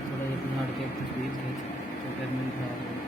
تھوڑا اتنا ہٹ کے ایک تصویر کھینچ تو پھر میری خیال ہے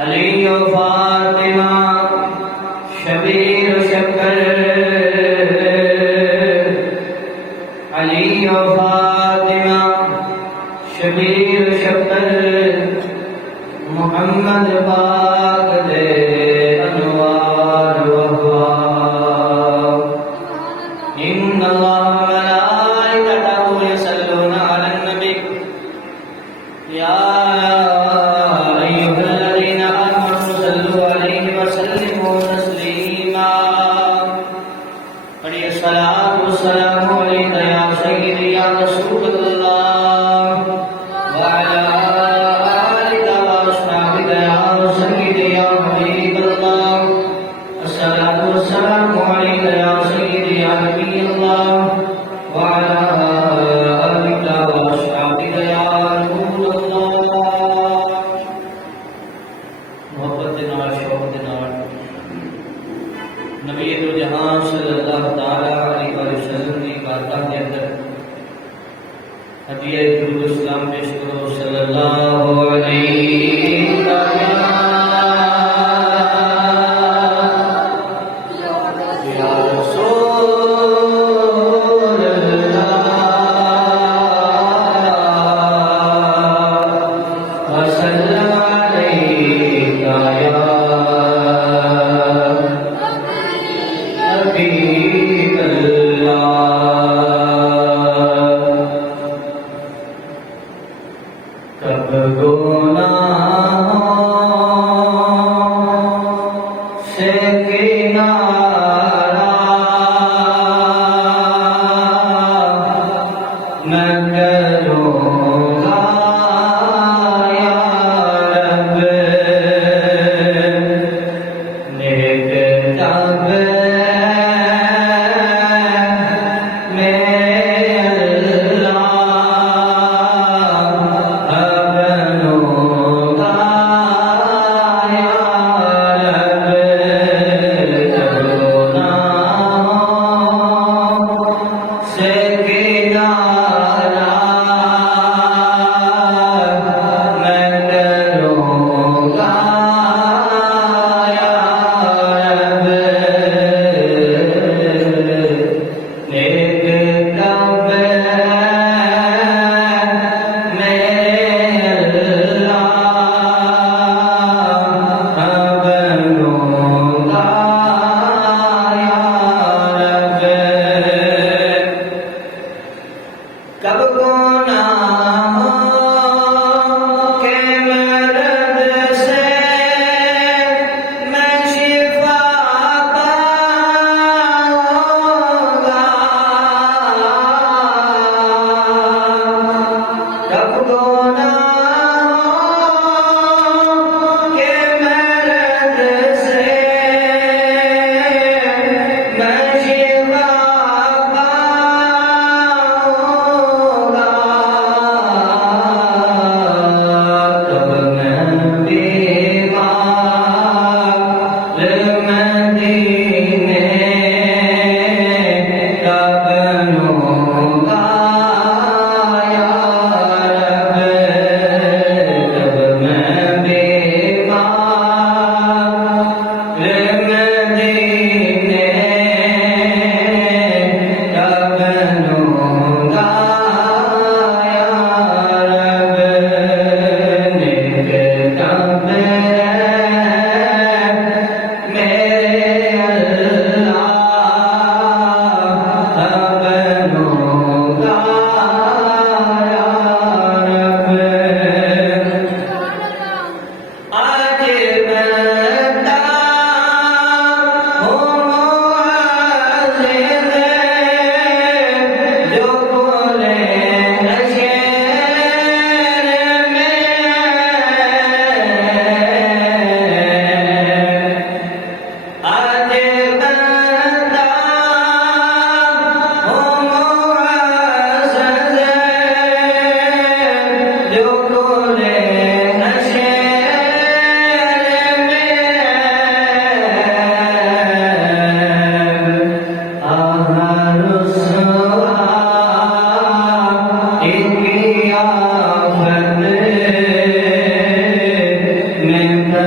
علی و فاطمہ شبیر و شکر علی و فاطمہ شبیر و شکر محمد پاک دے انوار و احوال ان اللہ ملائکتہ یصلون علی النبی یا ایھا الذین آمنوا صلوا علیہ وسلموا تسلیما پڑھیے الصلاۃ والسلام علیک یا سیدی یا رسول اللہ وعلی آلک واصحابک یا سیدی یا حبیب اللہ الصلاۃ والسلام علیک یا سیدی یا نبی اللہ وعلی آلک واصحابک یا رسول اللہ محبت دے نال شوق دے نال نبی دو جہان صلی اللہ تعالی علیہ وسلم کی بارگاہ کے اندر ہدیہ درود اسلام پیش کرو صلی اللہ علیہ وسلم یا رسول اللہ وسلم علیک یا حبیب اللہ کب گناہ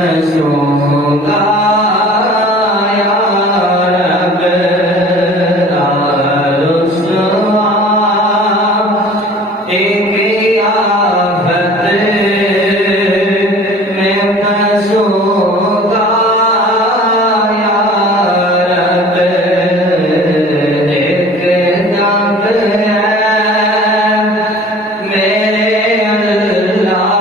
پھنسوں گا یا رب رسوا ایک آفت میں پھنسوں گا یا رب ایک جب ہے میرے اللہ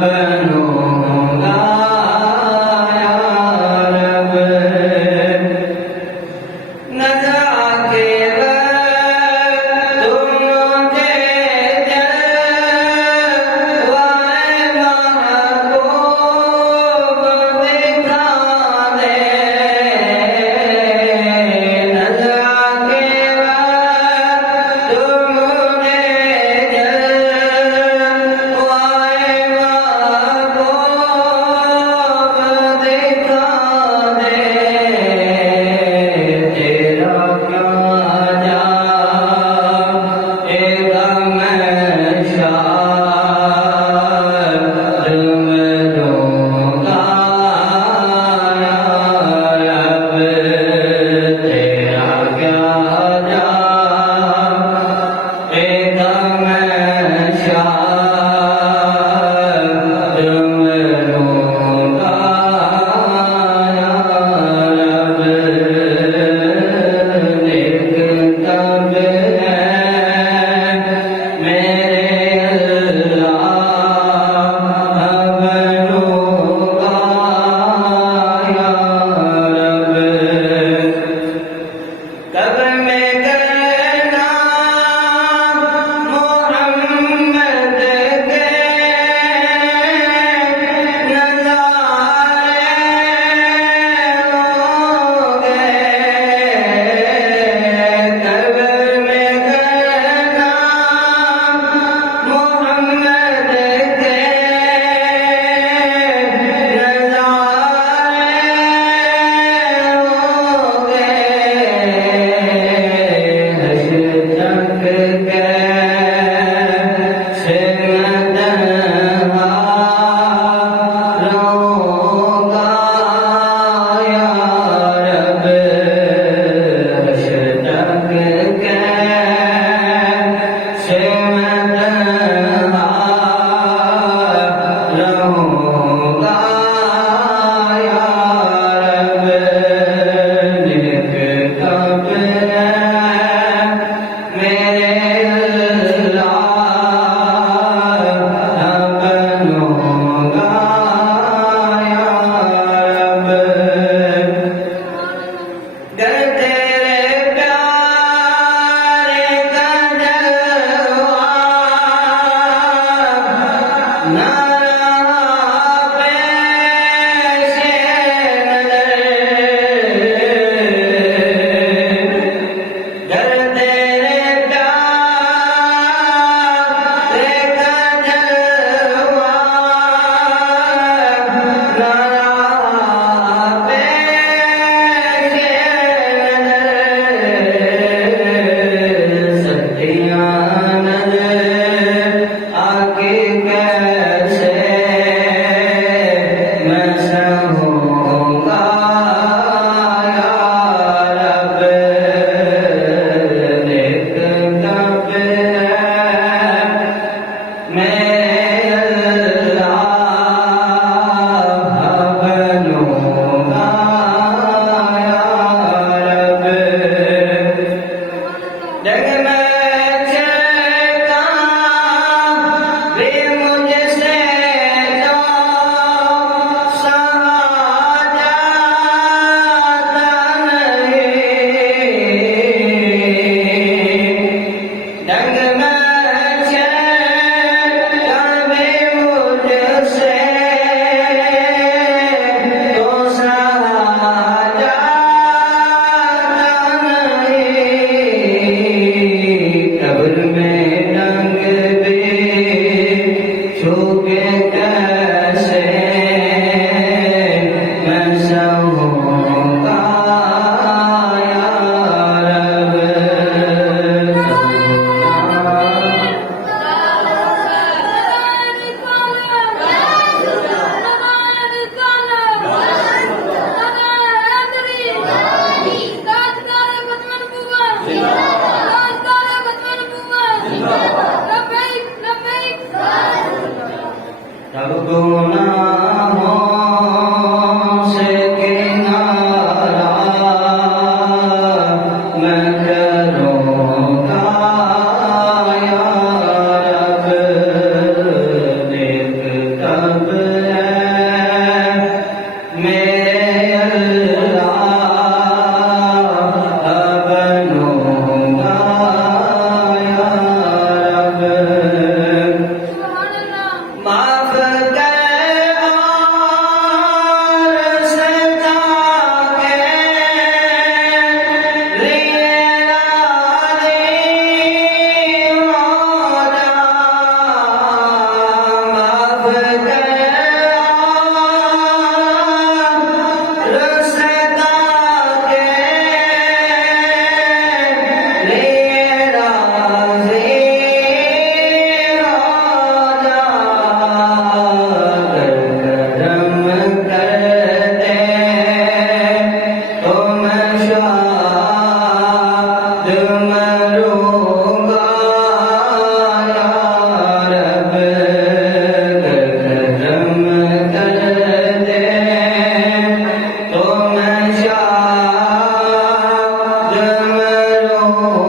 بنوں گا یا رب نہ جا کے تم مجھے جلوائے محبوب دکھا دے نہ جا کے تم مجھے جلوائے محبوب دکھا دے تیرا کیا جائے گا میں شاد میں دوں گا یا رب تیرا کیا جائے گا میں شاد میں دوں گا یا رب ایک تب ہے میرے اللہ بنوں گا یا رب کب میں کرنا محمد کے نظارے ہوں گے کب میں کرنا محمد کے نظارے ہوں گے حشر تک کیسے میں تنہا رہوں گا یا رب حشر تک کیسے میں تنہا رہوں گا یا رب نیک کب ہے میرے اللہ بنوں گا یا رب گر تیرے پیار کا جلوہ نہ رہا پیش نظر گر تیرے پیار کا جلوہ نہ رہا پیش نظر سچیاں نظر آگے کیسے تب گناہوں سے کنارہ میں کروں گا یا رب، دیکھ کب ہے میرے اللہ بنوں گا یا رب۔ معاف کر اور سجا کے لیے راضی ہو جا، معاف کر اور سجا کے لیے راضی ہو جا، کرم کر دے تو میں شاد مروں گا یا رب، کرم کر دے تو میں شاد مروں گا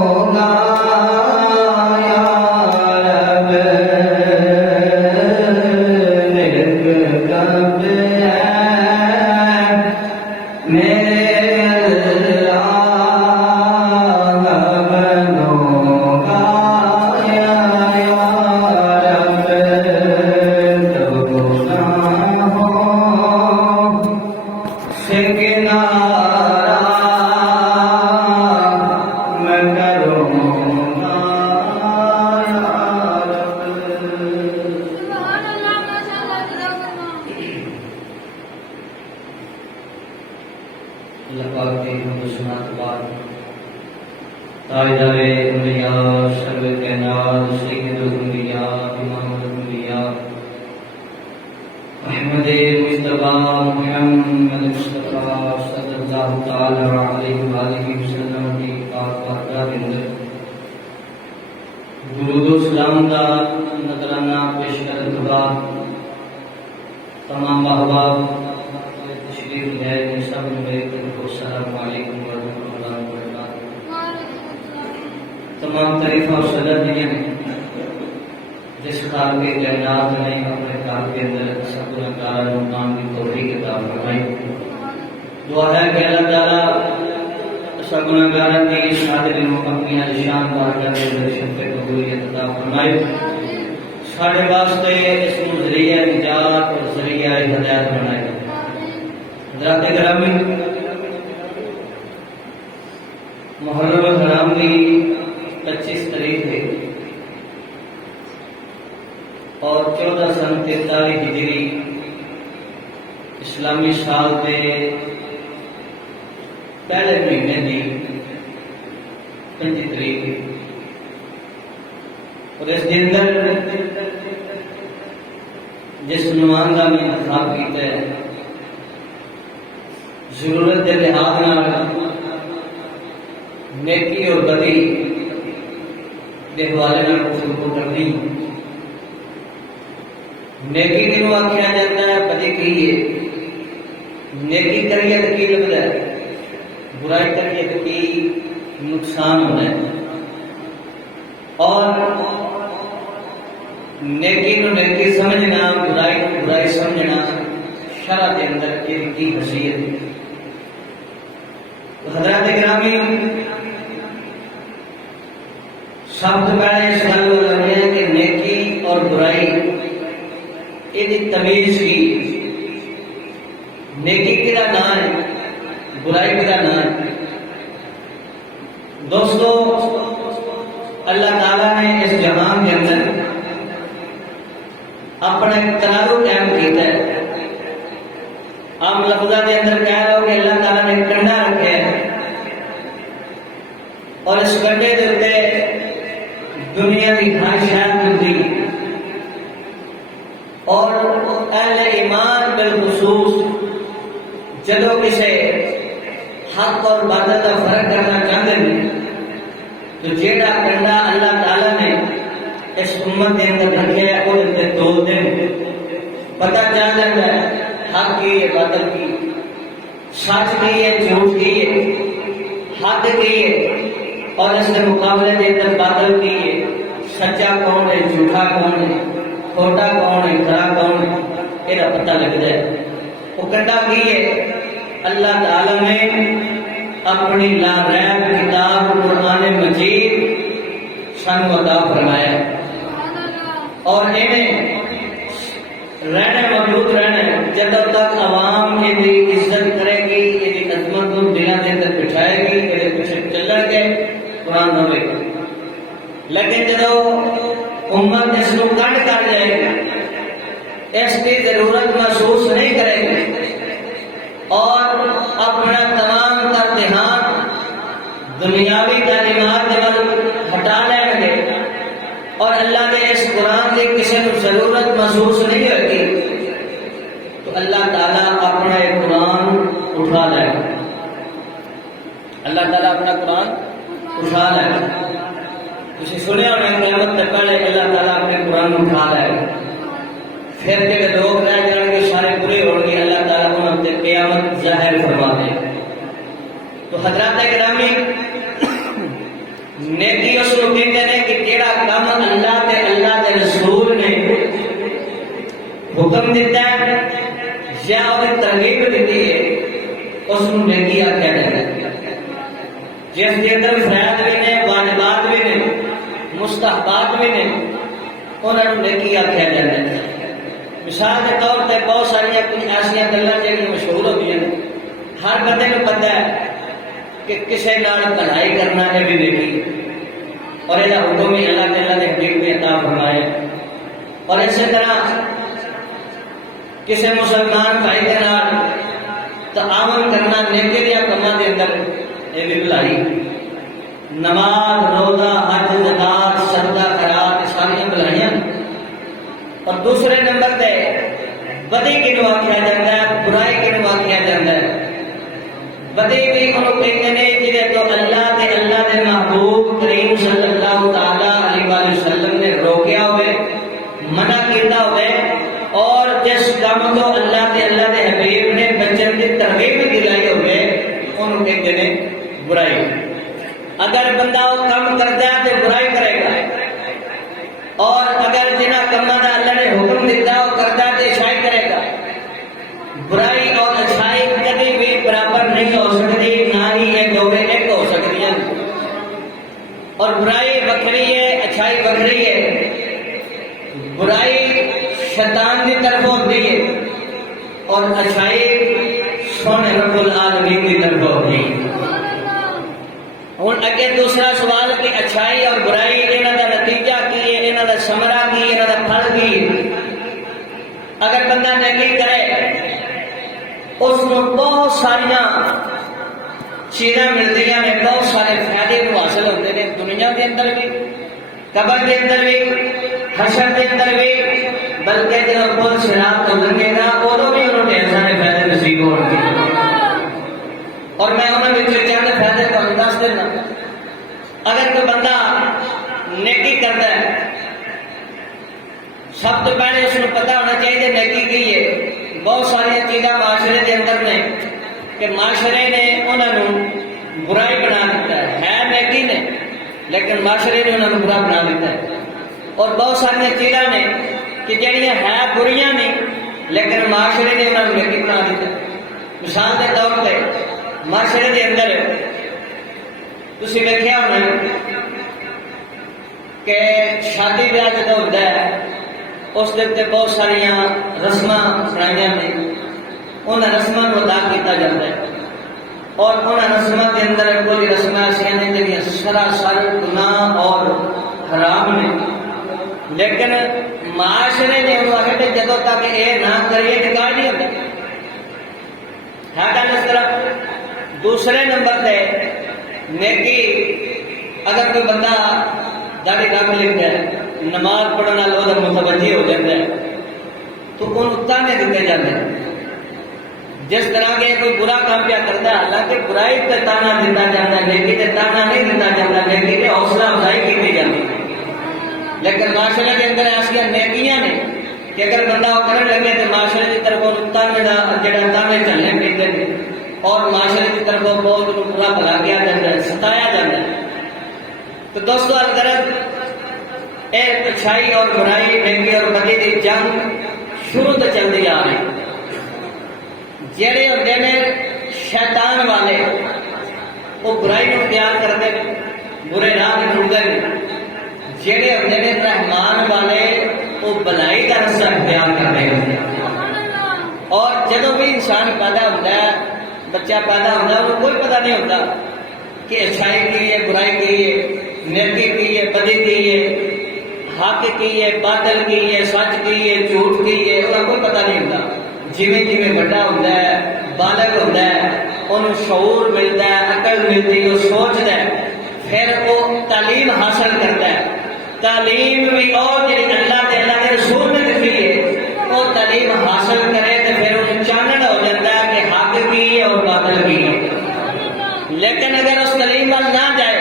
یا رب، نیک کب ہے میرے اللہ بنوں گا یا رب، تب گناہوں سے کنارہ میں کروں گا یا رب۔ اللہ پاک کی حمد و ثنا کے بعد تاجدار انبیاء شرف کائنات سید الانبیاء امام الانبیاء احمد مصطفیٰ محمد مصطفیٰ صلی اللہ تعالی علیہ وآلہ وسلم کی پاک بارگاہ کے اندر درود و سلام کا نذرانہ پیش کرنے کے بعد تمام احباب تشریف لائے سب میرے کو السلام علیکم ورحمۃ اللہ وبرکاتہ۔ تمام تعریف اور صدر دیے ہیں جس خالق کائنات نے اپنے کار کے اندر سب گناہگار مقام کی توفیق عطا فرمائی۔ دعا ہے کہ اللہ تعالیٰ سب گناہگار کی صادر اپنی شان بارگاہ کے اندر شفاعت قبولیت عطا فرمائے۔ ساڑھے واسطے اس کو ذریعہ نجات اور ذریعہ ہدایت بنائے۔ حضرات گرامی، محرم الحرام کی 25 تاریخ ہے اور 14 سن 43 ہجری اسلامی سال کے پہلے مہینے کی 25 تاریخ ہے اور اس کے اندر جس عنوان کا میں انتخاب کیا ہے ضرورت کے لحاظ نیکی اور بدی کے حوالے میں گفتگو کرنی۔ نیکی کنوں آخیا جاتا ہے، بدی کی ہے؟ نیکی کریے تو کی لگتا ہے، برائی کریے تو کی نقصان ہونا ہے، اور نیکی نو نیکی سمجھنا، برائی نو برائی سمجھنا شرع کے اندر کی حیثیت ہے۔ حضرات گرامی، سب سے پہلے اس گل کو لگے ہیں کہ نیکی اور برائی یہ تمیز کی، نیکی کدا نام ہے، برائی کدا نام ہے۔ دوستو، اللہ تعالیٰ نے اس جہان کے اندر اپنا ایک تنازع قائم کیا ہے۔ عام لفظوں کے اندر کہہ رہا ہو کہ اللہ تعالیٰ نے کنڈا رکھا ہے اور اس کنڈے کے اوپر دنیا کی ہر شاید ملتی، اور اہل ایمان بالخصوص جدو کسی حق اور باطل کا فرق کرنا چاہتے ہیں تو جیڑا کنڈا اللہ تعالیٰ نے اس امت کے اندر رکھے وہ تول دیں، پتہ چل جاتا ہے حق کی ہے باطل کی، سچ کی ہے جھوٹ کی ہے، حق کی ہے اور اس کے مقابلے کے اندر باطل کی ہے، سچا کون ہے جھوٹا کون ہے، کھوٹا کون ہے کھرا کون ہے، یہ پتہ لگتا ہے۔ وہ کنڈا کی ہے اللہ تعالی نے اپنی لا ریب کتاب قرآن مجید سن عطا فرمایا اور انہیں رہنا موجود رہنا جب تک عوام یہ عزت کرے گی، یہ عظمت کو دلوں کے اندر بٹھائے گی، یہ پیچھے چلن گے قرآن ہوے گا۔ لیکن جب امت اس کو کنڈ کر جائے گی، اس کی ضرورت محسوس نہیں کرے گی اور اپنا تمام تر دھیان دنیاوی تعلیمات کے بعد ہٹا لیں گے اور اللہ کے اس قرآن کی کسی کو ضرورت محسوس نہیں ہوگی تو اللہ تعالیٰ اپنا یہ قرآن اٹھا لے گا۔ اللہ تعالیٰ اپنا قرآن اٹھا لے گا۔ تسی سنیا ہونا قیامت تک پہلے اللہ تعالیٰ اپنے قرآن اٹھا لے گا، پھر جب لوگ رہ جان گے سارے برے ہو گے اللہ تعالیٰ انہوں نے قیامت ظاہر فرما دے۔ تو حضرات گرامی نیکی اس کو کہتے ہیں کہ جیڑا کام اللہ دے رسول نے حکم دیتا ہے یا انہیں ترغیب دیتی ہے اس کو نیکی آخیا جاتا ہے۔ جس کے اندر فرائض بھی نے، واجبات بھی نے، مستحبات بھی نے، انہوں نے نیکی آخیا جاتا ہے۔ مثال کے طور پہ بہت ساری کچھ ایسا گلاں جہاں مشہور ہوتی ہیں، ہر بندے کو پتہ ہے کہ کسی نال بھلائی کرنا ہے بھی نیکی اور یہ حکم ہی اللہ تعالیٰ نے حبیب میں عطا فرمائے۔ اور اسی طرح کسی مسلمان بھائی کے نال تعاون کرنا نیکی دیا کاماں دے اندر یہ بھی بھلائی، نماز روزہ حج زکات صدقہ خیرات ساری بھلائیاں۔ اور دوسرے نمبر تے بدی کنوں آخیا جاتا ہے، برائی کنوں آخیا جاتا ہے۔ بدی بھی انہوں کہتے ہیں جنہیں تو اللہ دے محبوب کریم صلی اللہ تعالی علیہ وآلہ وسلم نے روکیا ہوئے، منع کیتا ہوئے اور جس کام کو اللہ دے حبیب نے بچن کی ترغیب دلائی ہوئے انہوں کہتے ہیں برائی۔ اگر بندہ وہ کام کرتا ہے تو برائی کرے گا اور اگر جنہ کماں دا اللہ نے حکم دیتا وہ کرتا ہے تو اچھائی کرے گا۔ برائی اور اچھائی کبھی بھی برابر نہیں ہو سکتی، نہ ہی یہ دونوں ایک ہو سکتی ہیں۔ اور برائی بکھری ہے، اچھائی بکھری ہے۔ برائی شیطان کی طرف ہوتی ہے اور اچھائی سونے رب العالمین کی طرف ہوتی ہے۔ ہوں اگے دوسرا سوال کہ اچھائی اور برائی انہوں کا نتیجہ کی ہے، انہوں کا ثمرہ کی ہے، انہوں کا پھل کی ہے۔ اگر بندہ نیکی کرے اس کو بہت ساری چیزیں ملتی ہیں، بہت سارے فائدے کو حاصل ہوتے ہیں، دنیا کے اندر بھی، قبر کے اندر بھی، حشر کے اندر بھی، بلکہ جب خود صراط تو لنگے گا ادو بھی انہوں ڈھیر سارے فائدے نصیب ہو گے۔ اور میں انہوں نے چند فائدے کو دس دینا۔ اگر کوئی بندہ نیکی کرتا ہے سب تو پہلے اس کو پتہ ہونا چاہیے نیکی کی ہے۔ بہت ساری چیزیں معاشرے کے اندر نے کہ معاشرے نے انہوں نے برائی بنا دیتا ہے نیکی نے لیکن معاشرے نے انہوں نے برا بنا دیتا ہے۔ اور بہت ساری چیزیں نے کہ جہاں ہے بریاں نہیں لیکن معاشرے نے انہوں نے نیکی بنا دیتا ہے۔ مثال کے طور پہ معاشرے کے اندر تسی دیکھا ہونا کہ شادی بیاہ جب ہوتا ہے اس دن بہت ساری رسم بنائی نے، ان رسم کو ادا کیا جاتا ہے اور ان رسم کے اندر کوئی رسم ایسا نے جہاں سراسر گناہ اور حرام نے، لیکن معاشرے نے آخر جدوں تک یہ نہ کریے تو گاہ نہیں ہوتا ہے گل اس طرح۔ دوسرے نمبر پہ نیکی اگر کوئی بندہ داڑھی رکھ لیتا ہے نماز پڑھنا لوگ متوجہ ہو جاتا ہے تو ان تانے دیتے جاتے ہیں۔ جس طرح کے کوئی برا کام کیا کرتا ہے حالانکہ برائی پہ تانا دیتا جاتا ہے نیکی پہ تانا نہیں دیتا جاتا، نیکی پہ حوصلہ افزائی کی جاتی ہے۔ لیکن معاشرے کے اندر ایسی نیکیاں نے کہ اگر بندہ وہ کرن لگے تو معاشرے کی طرف تانے چلنے پیتے ہیں اور معاشرے کی طرف بہت برا بھلا کیا جاتا ہے، ستایا جاتا ہے۔ تو دوستو الغرض اے اچھائی اور برائی، نیکی اور بدی کی جنگ شروع تو چلتی آ رہی۔ جڑے ہوتے ہیں شیطان والے وہ برائی کو اختیار کرتے ہیں، برے راہ میں ٹرتے ہیں۔ جڑے ہوتے ہیں رحمان والے وہ بلائی کا رستہ اختیار کرتے ہیں۔ اور جدو بھی انسان پیدا ہوتا ہے، بچہ پیدا ہوتا ہے، انہیں کوئی پتہ نہیں ہوتا کہ اچھائی کی ہے، برائی کی ہے، نیکی کی ہے، بدی کی ہے، حق کی ہے، باطل کی ہے، سچ کی ہے، جھوٹ کی ہے، انہیں کوئی پتہ نہیں ہوتا۔ جویں جویں بڑا ہوتا ہے، بالغ ہوتا ہے، انہوں شعور ملتا ہے، عقل ملتی ہے، وہ سوچتا ہے، پھر وہ تعلیم حاصل کرتا ہے۔ تعلیم بھی اور جی اللہ کے رسول نے دیتی ہے، وہ تعلیم حاصل کرے تو پھر انہیں چانن ہو جاتا ہے کہ حق کی ہے اور باطل کی ہے۔ لیکن اگر اس تعلیم وال نہ جائے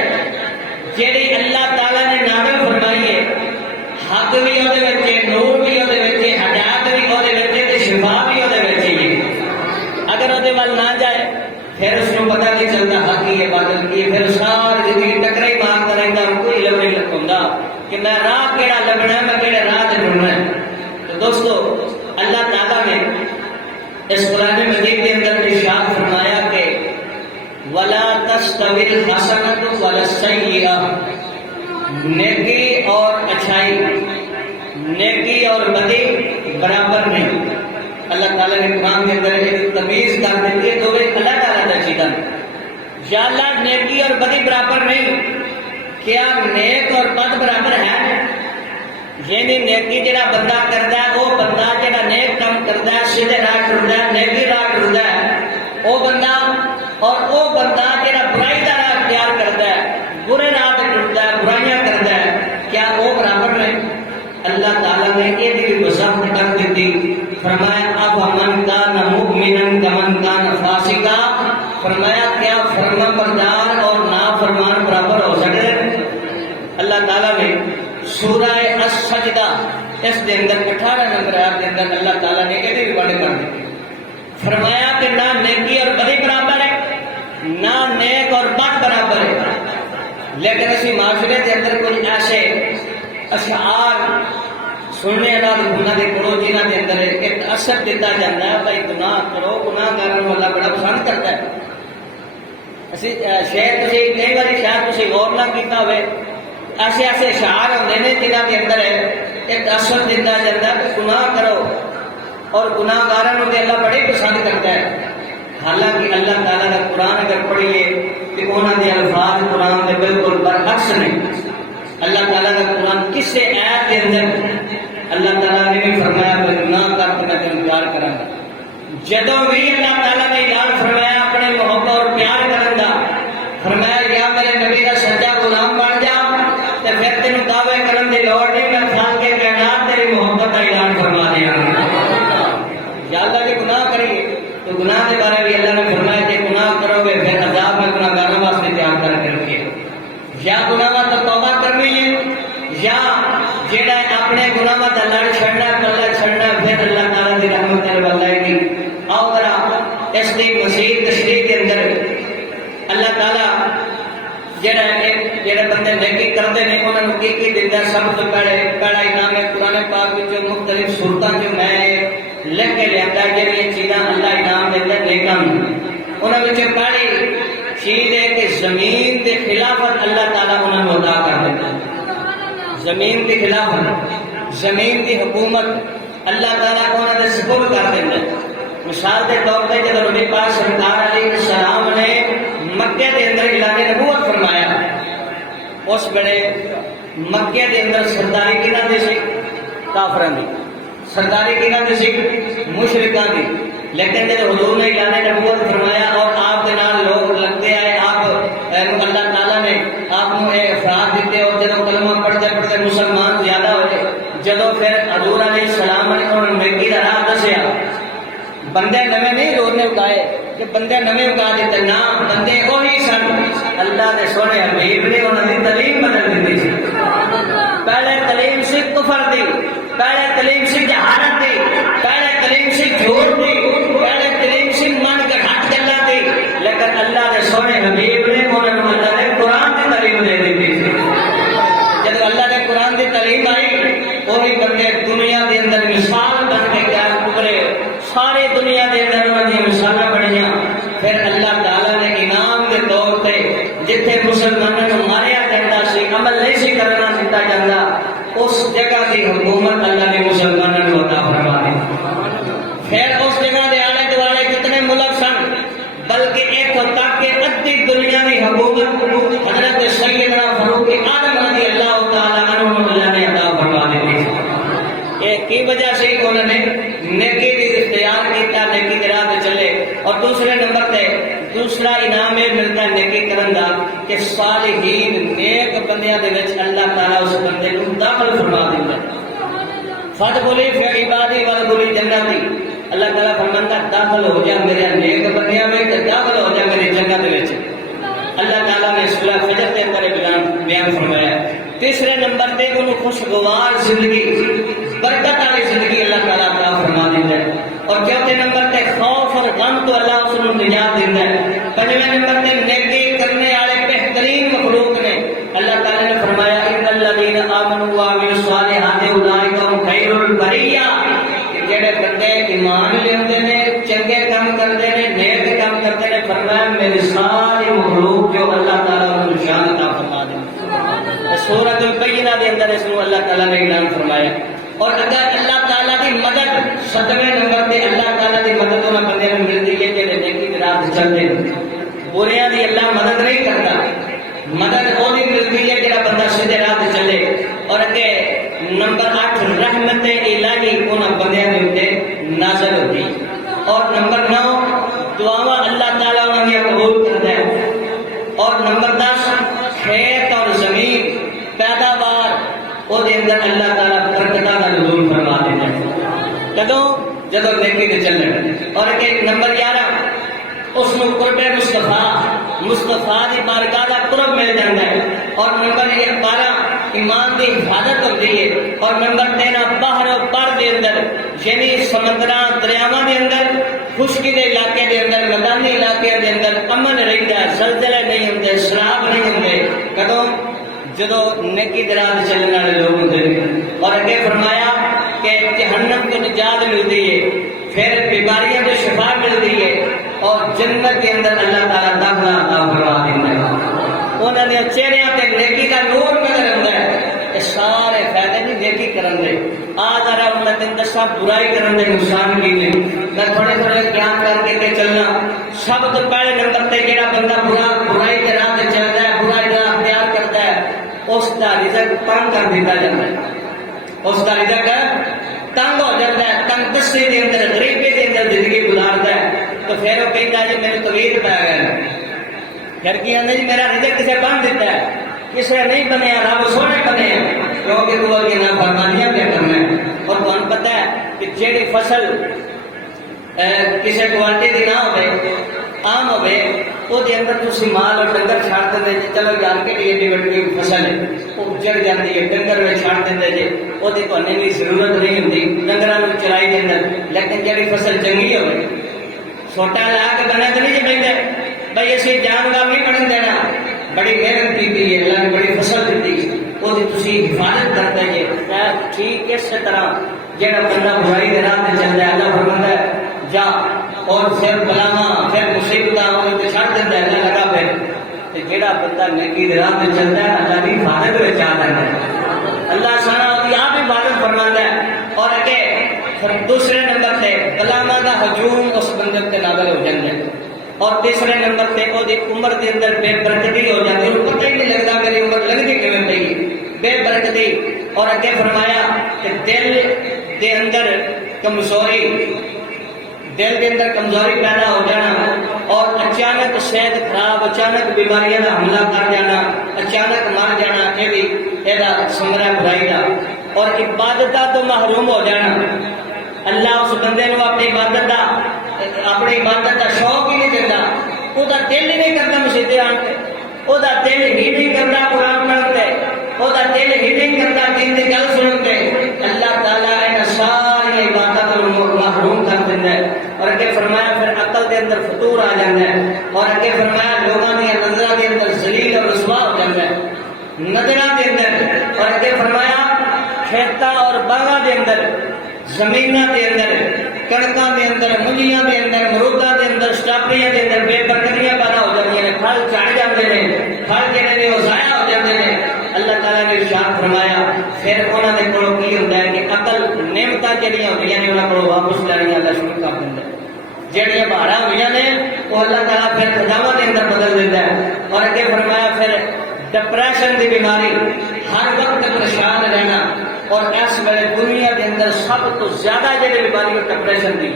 جیڑی اللہ تعالیٰ نے نازل فرمائی ہے، حق بھی وہ نور بھی وہ ہدایت بھی وہ شفا بھی وہ اگر وہ نہ جائے پھر اس کو پتہ نہیں چلتا حق کی ہے باطل کی ہے، پھر ساری زندگی ٹکرا ہی مارتا رہتا، کوئی علم نہیں لگتا کہ میں راہ کیڑا لبنا ہے، میں کیڑے راہ سے ڈھونڈنا ہے۔ تو دوستو اللہ تعالیٰ نے اس قرآن مجید کے اندر ارشاد فرمایا کہ وَلَا تَسْتَوِي الْحَسَنَةُ وَلَا السَّيِّئَةُ، نیکی اور اچھائی، نیکی اور بدی برابر نہیں۔ اللہ تعالیٰ نے قرآن کے اندر ایک تمیز کر دیتی ہے، تو وہ اللہ تعالیٰ کا چیزاں یا اللہ نیکی اور بدی برابر نہیں، کیا نیک اور بد برابر ہے؟ یعنی نیکی جڑا بندہ کرتا ہے وہ بندہ جڑا نیک کام کرتا ہے، سیدھے راہ ٹرتا ہے، نیکی راہ ٹرتا ہے، وہ بندہ اور وہ بندہ جڑا برائی کا راہ اختیار کرتا ہے، برے راہ پہ ٹرتا ہے، برائیاں کرتا ہے، کیا وہ برابر نہیں؟ اللہ تعالیٰ نے یہ بھی وضاحت کر دیتی، فرمایا اب من کان مؤمنا کمن کان فاسقا، فرمایا کیا فرما بردار اور نافرمان برابر ہو سکتے ہیں؟ اللہ تعالیٰ نے سورہ السجدہ اس کے اندر 18 نمبر آیت کے اندر اللہ تعالیٰ نے یہ بھی ورنن کر دی، فرمایا کہ نہ نیکی اور بدی برابر ہے، نہ نیک اور بد برابر ہے۔ لیکن اسی معاشرے کے اندر کچھ ایسے اشعار سننے والے کرو جنہوں کے اندر ایک اثر دیتا جاتا ہے، بھائی گناہ کرو، گناہ کرنے والا بڑا پسند کرتا ہے۔ شاید تھی کئی بار شاید تھی غور نہ کیتا ہوئے، ایسے ایسے اشعار ہوتے ہیں جنہوں کے اندر ایک اثر دیتا جاتا ہے کہ گناہ کرو، اور گناہ گاروں کے اللہ بڑے پسند کرتا ہے۔ حالانکہ اللہ تعالیٰ کا قرآن اگر پڑھیے تو انہوں کے الفاظ قرآن کے بالکل برعکس نہیں۔ اللہ تعالیٰ کا قرآن کس سے آیت کے اندر اللہ تعالیٰ نے بھی فرمایا کہ گناہ کر کے میں تمہیں پیار کروں گا۔ جدوں بھی اللہ تعالیٰ نے اعلان فرمایا اپنے محبت اور پیار کرن دا، فرمایا یا میرے نبی کا سچا غلام بن جا تو پھر تینوں دعوے کرن دی لوڑ نہیں، میں پھل کے کائنات تیری محبت کا اعلان فرما دیا۔ یا اللہ کے گناہ کریے تو گناہ کے بارے بھی اللہ نے فرمایا کہ گناہ کرو گے پھر عذاب میں گناہ گاروں واسطے تیار کر کے رکھیے۔ یا گناہ تو توبہ کرنی ہے، یا جیڑا اپنے گناہ کا لڑ چھڑنا پلہ چھڑنا، پھر اللہ تعالیٰ کی رحمت واللہ کی۔ آؤ ذرا اس کی مزید تشریح کے اندر اللہ تعالیٰ جڑے بندے نیکی کرتے ہیں انہوں نے کی دیتا ہے؟ سب سے پہلا انعام ہے قرآن پاک میں مختلف صورتوں سے میں لکھ کے لیا جہاں چیزاں اللہ انعام دیتا ہے نیکاں، انہوں نے پہلی چیز ہے کہ زمین کے خلافت اللہ تعالیٰ انہوں نے عطا کر دیتا ہے۔ زمین کی خلافت، زمین کی حکومت اللہ تعالیٰ کو انہوں نے سپرد کر دیتا ہے۔ مثال کے طور پہ جب نبی پاک سرکار علیہ السلام نے مکے کے اندر اعلان نبوت فرمایا، اس بڑے مکے کے اندر سرداری کنہاں دی سی؟ کافراں دی۔ سرداری کنہاں دی سی؟ مشرکاں دی۔ لیکن جب حضور نے اعلان نبوت فرمایا اور آپ کے نال لوگ لگتے آئے، آپ اللہ تعالیٰ نے آپ کو افراد دیتے اور جب کلمہ پڑھتے پڑھتے مسلمان زیادہ ہوئے، جب پھر حضور علیہ السلام نے انہوں نے نیکی کا راہ دسیا، بندے نویں نہیں رونے اگائے کہ بندے نویں اگا دیتے، نہ بندے وہی سن۔ اللہ نے سونے حبیب نے انہوں نے تعلیم بدل دیتی سی۔ پہلے تعلیم سی کفر دی، پہلے تعلیم سی جہالت دی، پہلے تعلیم سی جھوٹ دی، پہلے تعلیم سی من کے گھٹ گلا دی، لیکن اللہ دے سونے حبیب نے انہوں نے اللہ نے قرآن کی تعلیم دے دی تھی۔ جب اللہ نے قرآن کی تعلیم آئی وہی بندے دنیا کے اندر مثال بن کے کیا ابھرے، ساری دنیا کے اندر انہوں نے مثال بنیاں۔ پھر اللہ تعالیٰ نے انعام کے طور پہ جتنے مسلمانوں کو ماریا جاتا سی، عمل نہیں سی کرنا دیتا جاتا، اس جگہ کی حکومت اللہ نے مسلمانوں کو عطا فرما دی۔ پھر اس جگہ کے آلے دوالے جتنے ملک سن، بلکہ ایک تک کہ ادھی دنیا کی حکومت حضرت سیدنا فاروق اعظم رضی اللہ تعالیٰ عنہ اللہ نے عطا فرما دی۔ یہ کی وجہ سے انہوں نے نیکی کی اختیار کیتا، نیکی کی راہ پہ چلے۔ اور دوسرے نمبر پہ دوسرا انعام یہ ملتا ہے نیکی کرن دا کہ صالحین نیک بندیاں دے وچ اللہ تعالیٰ اس بندے کو داخل فرما دیتا ہے۔ فادخلی فی عبادی وادخلی جنتی، اللہ تعالیٰ فرماتا داخل ہو جا میرے نیک بندیاں میں، داخل ہو جا میری جنت وچ۔ اللہ تعالیٰ نے سورہ فجر کے اندر بیان فرمایا۔ تیسرے نمبر پہ انہوں خوشگوار زندگی، برکت والی زندگی اللہ تعالیٰ عطا فرما دیتا ہے۔ اور چوتھے نمبر پہ خوف اور غم تو اللہ اس کو نجات دیتا ہے۔ پنجویں نمبر پہ نیکی کرنے والے بہترین مخلوق نے اللہ تعالیٰ نے فرمایا ان الذین آمنوا وعملوا الصالحات اولئک هم خیر البریہ، جڑے بندے ایمان لیندے نے، چنگے کام کرتے ہیں، نیک کام کرتے ہیں، فرمایا میری ساری مخلوق جو اللہ تعالیٰ ان کو شان عطا فرما دے۔ سورۃ البینہ کے اندر اس کو اللہ تعالیٰ نے اعلان فرمایا۔ اور اگر اللہ تعالیٰ کی مدد 7ویں نمبر پہ اللہ تعالیٰ کی مدد انہوں بندے کو ملتی ہے کہ نیکی کی راہ چلتے ہیں، بریاں دی اللہ مدد نہیں کرتا، مدد وہی ملتی ہے جہاں بندہ سیدھے راہ چلے۔ اور اگے نمبر 8 رحمت الہی انہوں بندیاں کے اوپر نازل ہوتی۔ اور نمبر 9 دعاواں اللہ تعالیٰ انہوں نے قبول کرتا ہے۔ اور نمبر 10 کھیت اور زمین پیداوار وہ اندر اللہ تعالیٰ برکتاں کا نزول فرما دیتا ہے۔ کدوں جدوں نیکی تے چلن۔ اور کہ نمبر 11 اس کو قرب مصطفیٰ دی بارگاہ دا قرب مل جاتا ہے۔ اور نمبر 12 ایمان دی حفاظت ہوتی ہے۔ اور نمبر 13 باہر و بر دے اندر یعنی سمندراں دریاواں دے اندر، خشکی دے علاقے دے اندر، میدانی علاقے دے اندر امن رہتا ہے، زلزلے نہیں ہوتے، سیلاب نہیں ہوتے۔ کدوں جدو نیکی دی راہ چلنے والے لوگ ہوتے ہیں۔ اور اگے فرمایا کہ جہنم کو نجات ملتی ہے، پھر بیماریاں کو شفا ملتی ہے، اور جنت کے اندر اللہ تعالیٰ داخلہ عطا فرما دیتا ہے۔ انہوں نے چہرے پہ نیکی کا نور نظر آتا ہے۔ یہ سارے فائدے نہیں نیکی کرن دے۔ آج آ رہا ہوں میں دسا برائی کرن دے نقصان کی نے، میں تھوڑے تھوڑے بیان کر کے چلنا۔ سب تو پہلے نمبر تے جہاں بندہ برائی کے راہ چلتا ہے، برائی کا اختیار کرتا ہے، اس کا رزق تنگ کر دیتا جاتا ہے، اس کا رزق تنگ ہو جاتا ہے، تنگ دستی کے اندر، غریبی کے اندر زندگی گزارتا ہے۔ تو پھر وہ کہتا ہے جی میرے طویل پی گئے، پھر کی آدھے جی میرا رزق کسے بن دیتا ہے، کسے نہیں بنیا، رب سونے بنے ہیں، کیونکہ تو وہ نافرمانیاں پہ کرنا ہے۔ اور تمہیں پتہ ہے کہ جیڑی فصل کسی کوالٹی کی نہ ہوئے، عام ہوئے، وہ اندر تھی مال اور ڈنگر چھڑ دیں جی، چلو جان کے لیے ایڈی وڈی فصل ہے وہ اجڑ جاتی ہے، ڈنگر میں چھڑ دیں جی، وہ بھی ضرورت نہیں ہوتی ڈنگر چرائی کے اندر۔ لیکن جی فصل چنگی ہوئے، چھوٹا لا کے بنا تو نہیں پہنتے بھائی اسی جانور نہیں بن دینا، بڑی محنت کی ہے، اللہ نے بڑی فصل دیتی، وہ تھی حفاظت کرتے جی۔ ٹھیک اس طرح جہاں بندہ برائی کے راہ پہ چلتا ہے، اللہ فرماتا ہے جا، اور پھر بلاواں پھر مصیبتاں چھڑ دیتا ہے، اللہ لگا پھر جہاں بندہ نیکی راہ پہ چلتا ہے اللہ کی حفاظت میں چاہتا ہے، اللہ سارا وہ آپ حفاظت فرماتا ہے۔ اور اگے دوسرے نمبر پہ بلاواں کا ہجوم اس بندے کے نازل ہو جاتا ہے۔ اور تیسرے نمبر پہ وہ عمر کے اندر بے برکتی ہو جاتی ہے، پتہ ہی نہیں لگتا میری عمر لگتی کیوں پئی، بے برکتی۔ اور اگے فرمایا کہ دل کے اندر کمزوری، دل کے اندر کمزوری پیدا ہو جانا، اور اچانک صحت خراب، اچانک بیماریاں کا حملہ کر جانا، اچانک مر جانا، یہ بھی یہ سمرا برائی کا۔ اور عبادت تو محروم ہو جانا، اللہ اس بندے کو اپنی عبادت کا شوق ہی نہیں دیتا، وہ دل ہی نہیں کرتا مسجد آن کے، وہ دل ہی نہیں کرتا قرآن پڑھتے، وہ دل ہی نہیں کرتا دین کی گل سنتے۔ اللہ تعالیٰ ان ساری عبادت محروم کر دیتا ہے. اور اگے فرمایا پھر عقل دے اندر فتور آ جاتا ہے. اور اگے فرمایا لوگوں کی نظروں کے اندر ذلیل اور رسوا ہو جاتا ہے نظروں کے اندر. اور اگے فرمایا کھیتاں اور باغاں دے اندر زمیناں دے اندر کڑکاں دے اندر منجیاں دے اندر مروداں دے اندر سٹاپریاں دے اندر بے برکتیاں پیدا ہو جاتی ہیں. پھل چڑھ جاتے ہیں, پھل جڑے نے وہ ضائع ہو جاتے ہیں. اللہ تعالیٰ نے ارشاد فرمایا پھر انہوں نے کولوں کی ہوتا ہے کہ عقل نعمتاں جڑیاں ہوندیاں نے انہاں کولوں واپس لینیاں اللہ شروع کر دیندا ہے. جڑیاں بہاراں ہوئیاں نے وہ اللہ تعالیٰ پھر خزانہ دے اندر بدل دیتا ہے. اور اگے فرمایا پھر ڈپریشن کی بیماری, ہر وقت پریشان رہنا. اور اس ویلے دنیا کے اندر سب تو زیادہ جڑی بیماری ہے ڈپریشن کی.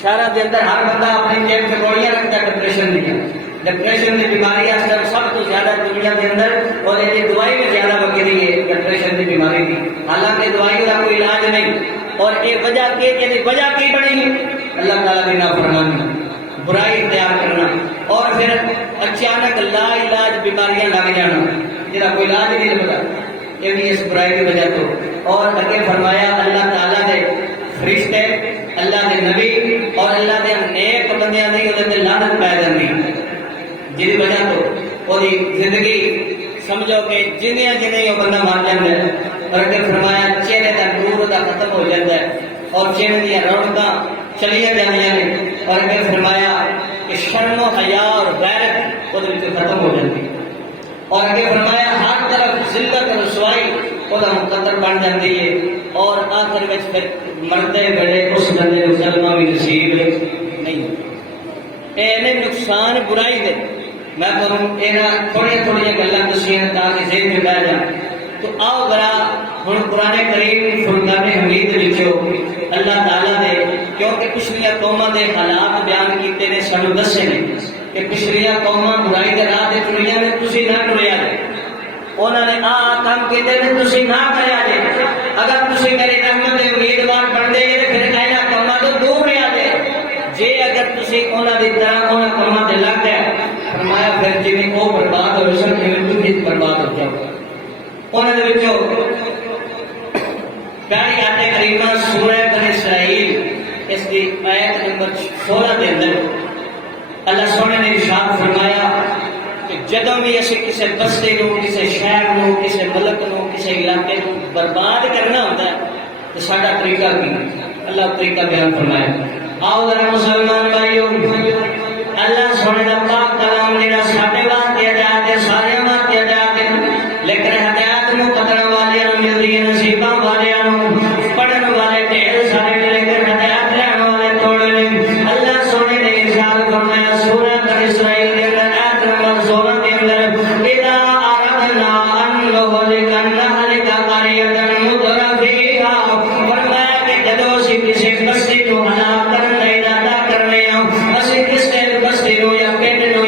شہر کے اندر ہر بندہ اپنی جیب سے گولیاں رکھتا ہے ڈپریشن کی. ڈپریشن کی بیماری اس ٹائم سب تو زیادہ دنیا کے اندر, اور یہ دوائی بھی زیادہ وکیلی ہے ڈپریشن کی بیماری کی. حالانکہ دوائی کا کوئی علاج نہیں. اور یہ وجہ کی وجہ کی بنی اللہ تعالیٰ کی نافرمانی, برائی اختیار کرنا, اور پھر اچانک لا علاج بیماریاں لگ جانا جہاں کوئی علاج نہیں لگتا, یہ بھی اس برائی کی وجہ تو. اور اگے فرمایا اللہ تعالیٰ نے فرشتے, اللہ کے نبی اور اللہ کے نیک بندیاں دی وہ لعنت پی جاتی, جس وجہ تو وہ زندگی سمجھو کہ جنیاں جنہیں وہ بندہ مر جاتا ہے. اور اگے فرمایا چہرے کا نور دا ختم ہو جاتا ہے اور چہرے دیا رونقاں چلیاں جانیاں نے. اور اگے فرمایا کہ شرم و حیا اور غیرت وہ ختم ہو جاتی. اور اگے فرمایا ہر طرف ذلت اور رسوائی وہ مقدر بن جاتی ہے. اور آخر میں پھر مردے بڑے اس بندے کو کلمہ بھی نصیب نہیں. یہ نقصان برائی دے میں تھوڑی تھوڑی گلاں دسیاں تاکہ ذہن میں بہ جائیں. تو آؤ ذرا ہن قرآن کریم فرقان حمید وچوں اللہ تعالیٰ نے کیونکہ پچھلیاں قوماں دے حالات بیان کیتے نے سانوں دسے نے کہ پچھلیاں قوماں برائی دے راہ تے ٹریاں نے تسی نہ ٹریا جے. انہوں نے کام کیتے نے تسی نہ کریا جے. اگر تسی میری رحمت دے امیدوار بنتے جے پھر اینا کاماں تو دور رہیا جے. جے اگر تسی انہاں دی طرح انہاں کاماں تے لگ گئے فرمایا پھر جویں او برباد ہو سن تسی بھی برباد ہو جاؤ. انہاں دے وچوں پہلی آیت کریمہ سورہ بنی اسرائیل اس دی آیت نمبر 16 دے اندر اللہ سونے نے ارشاد فرمایا کہ جدوں بھی اسی کسی بستی نو, کسی شہر نو, کسی ملک نو, کسی علاقے نو برباد کرنا ہوتا ہے تو ساڈا طریقہ کی اللہ طریقہ بیان فرمایا. آؤ ذرا مسلمان بھائیو اللہ سونے دا پاک کلام جڑا ساڈے واسطے ہدایت ہے سارے واسطے ہدایت ہے, لیکن ہدایت نو پکڑن والے نو ملدی ہے نصیباں والے نو پڑھن والے ڈھیر سارے نے لیکن ہدایت لین والے تھوڑے نے. اللہ سونے نے ارشاد فرمایا سورہ بنی اسرائیل دے اندر آیت نمبر 16 دے اندر اذا اردنا ان نهلك نهلك قرية مترفيها فرمایا کہ جدوں اسی کسی بستی کو ہلاک کرن دا ارادہ کرنے ہاں اسی کسی بستی نو یا پنڈ نو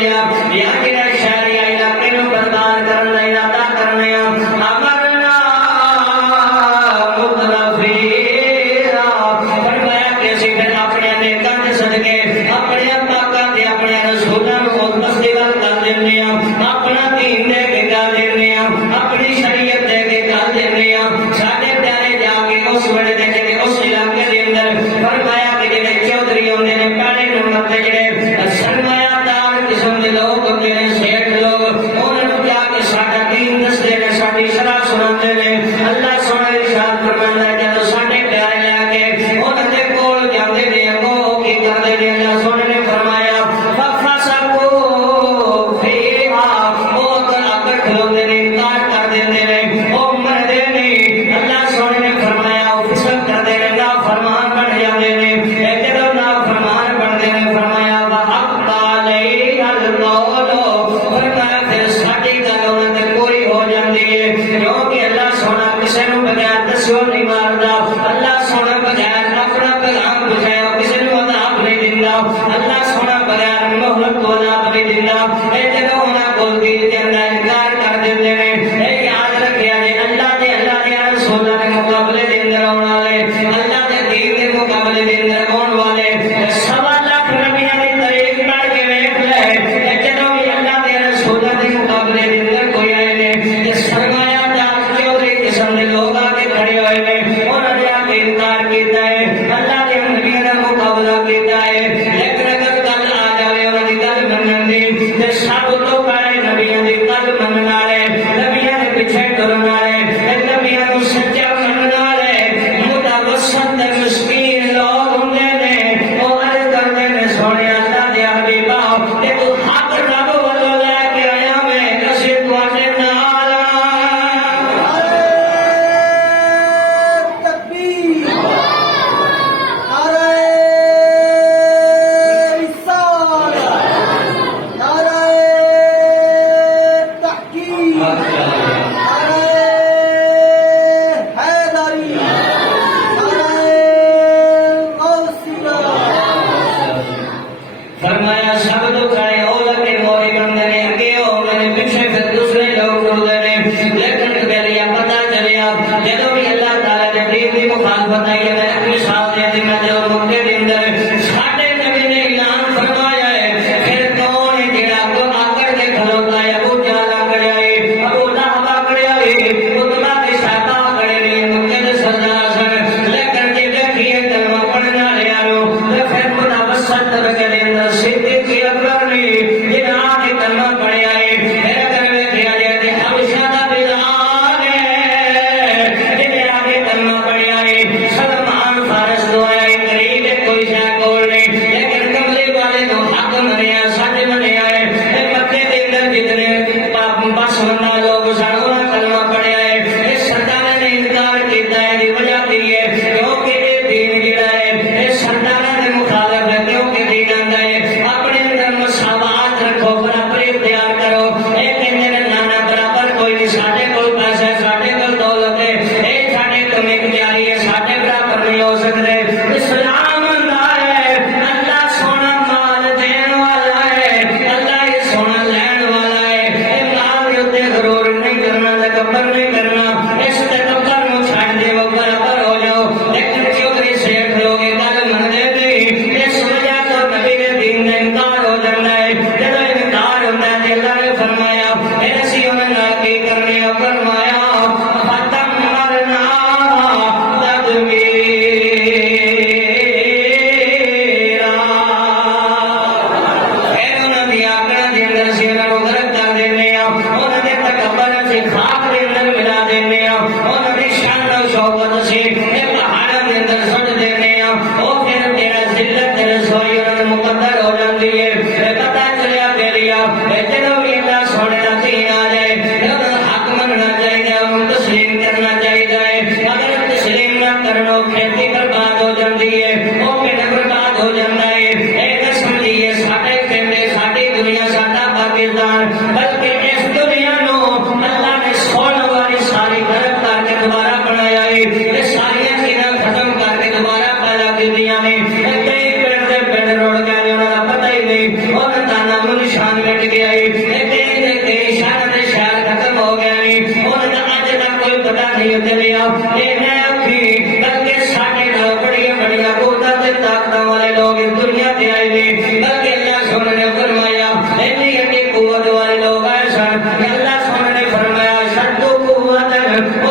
بچ گیا ہے شان ختم ہو گیا نہیں انہوں نے اج تک کوئی پتا نہیں چلیا بلکہ ساڈے نال بڑی بڑی قوتاں تے طاقتاں والے لوگ اس دنیا تے آئے نے بلکہ اللہ سونے نے فرمایا ایڈی ایڈی قوت والے لوگ آئے سن اللہ سونے نے فرمایا شد قوت وہ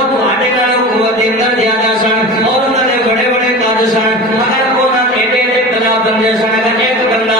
تہاڈے نال قوت دے اندر زیادہ سن اور انہوں نے بڑے بڑے قد سن اگر انہاں نے ایڈے ایڈے بلا بندے سن اگر ایک بندہ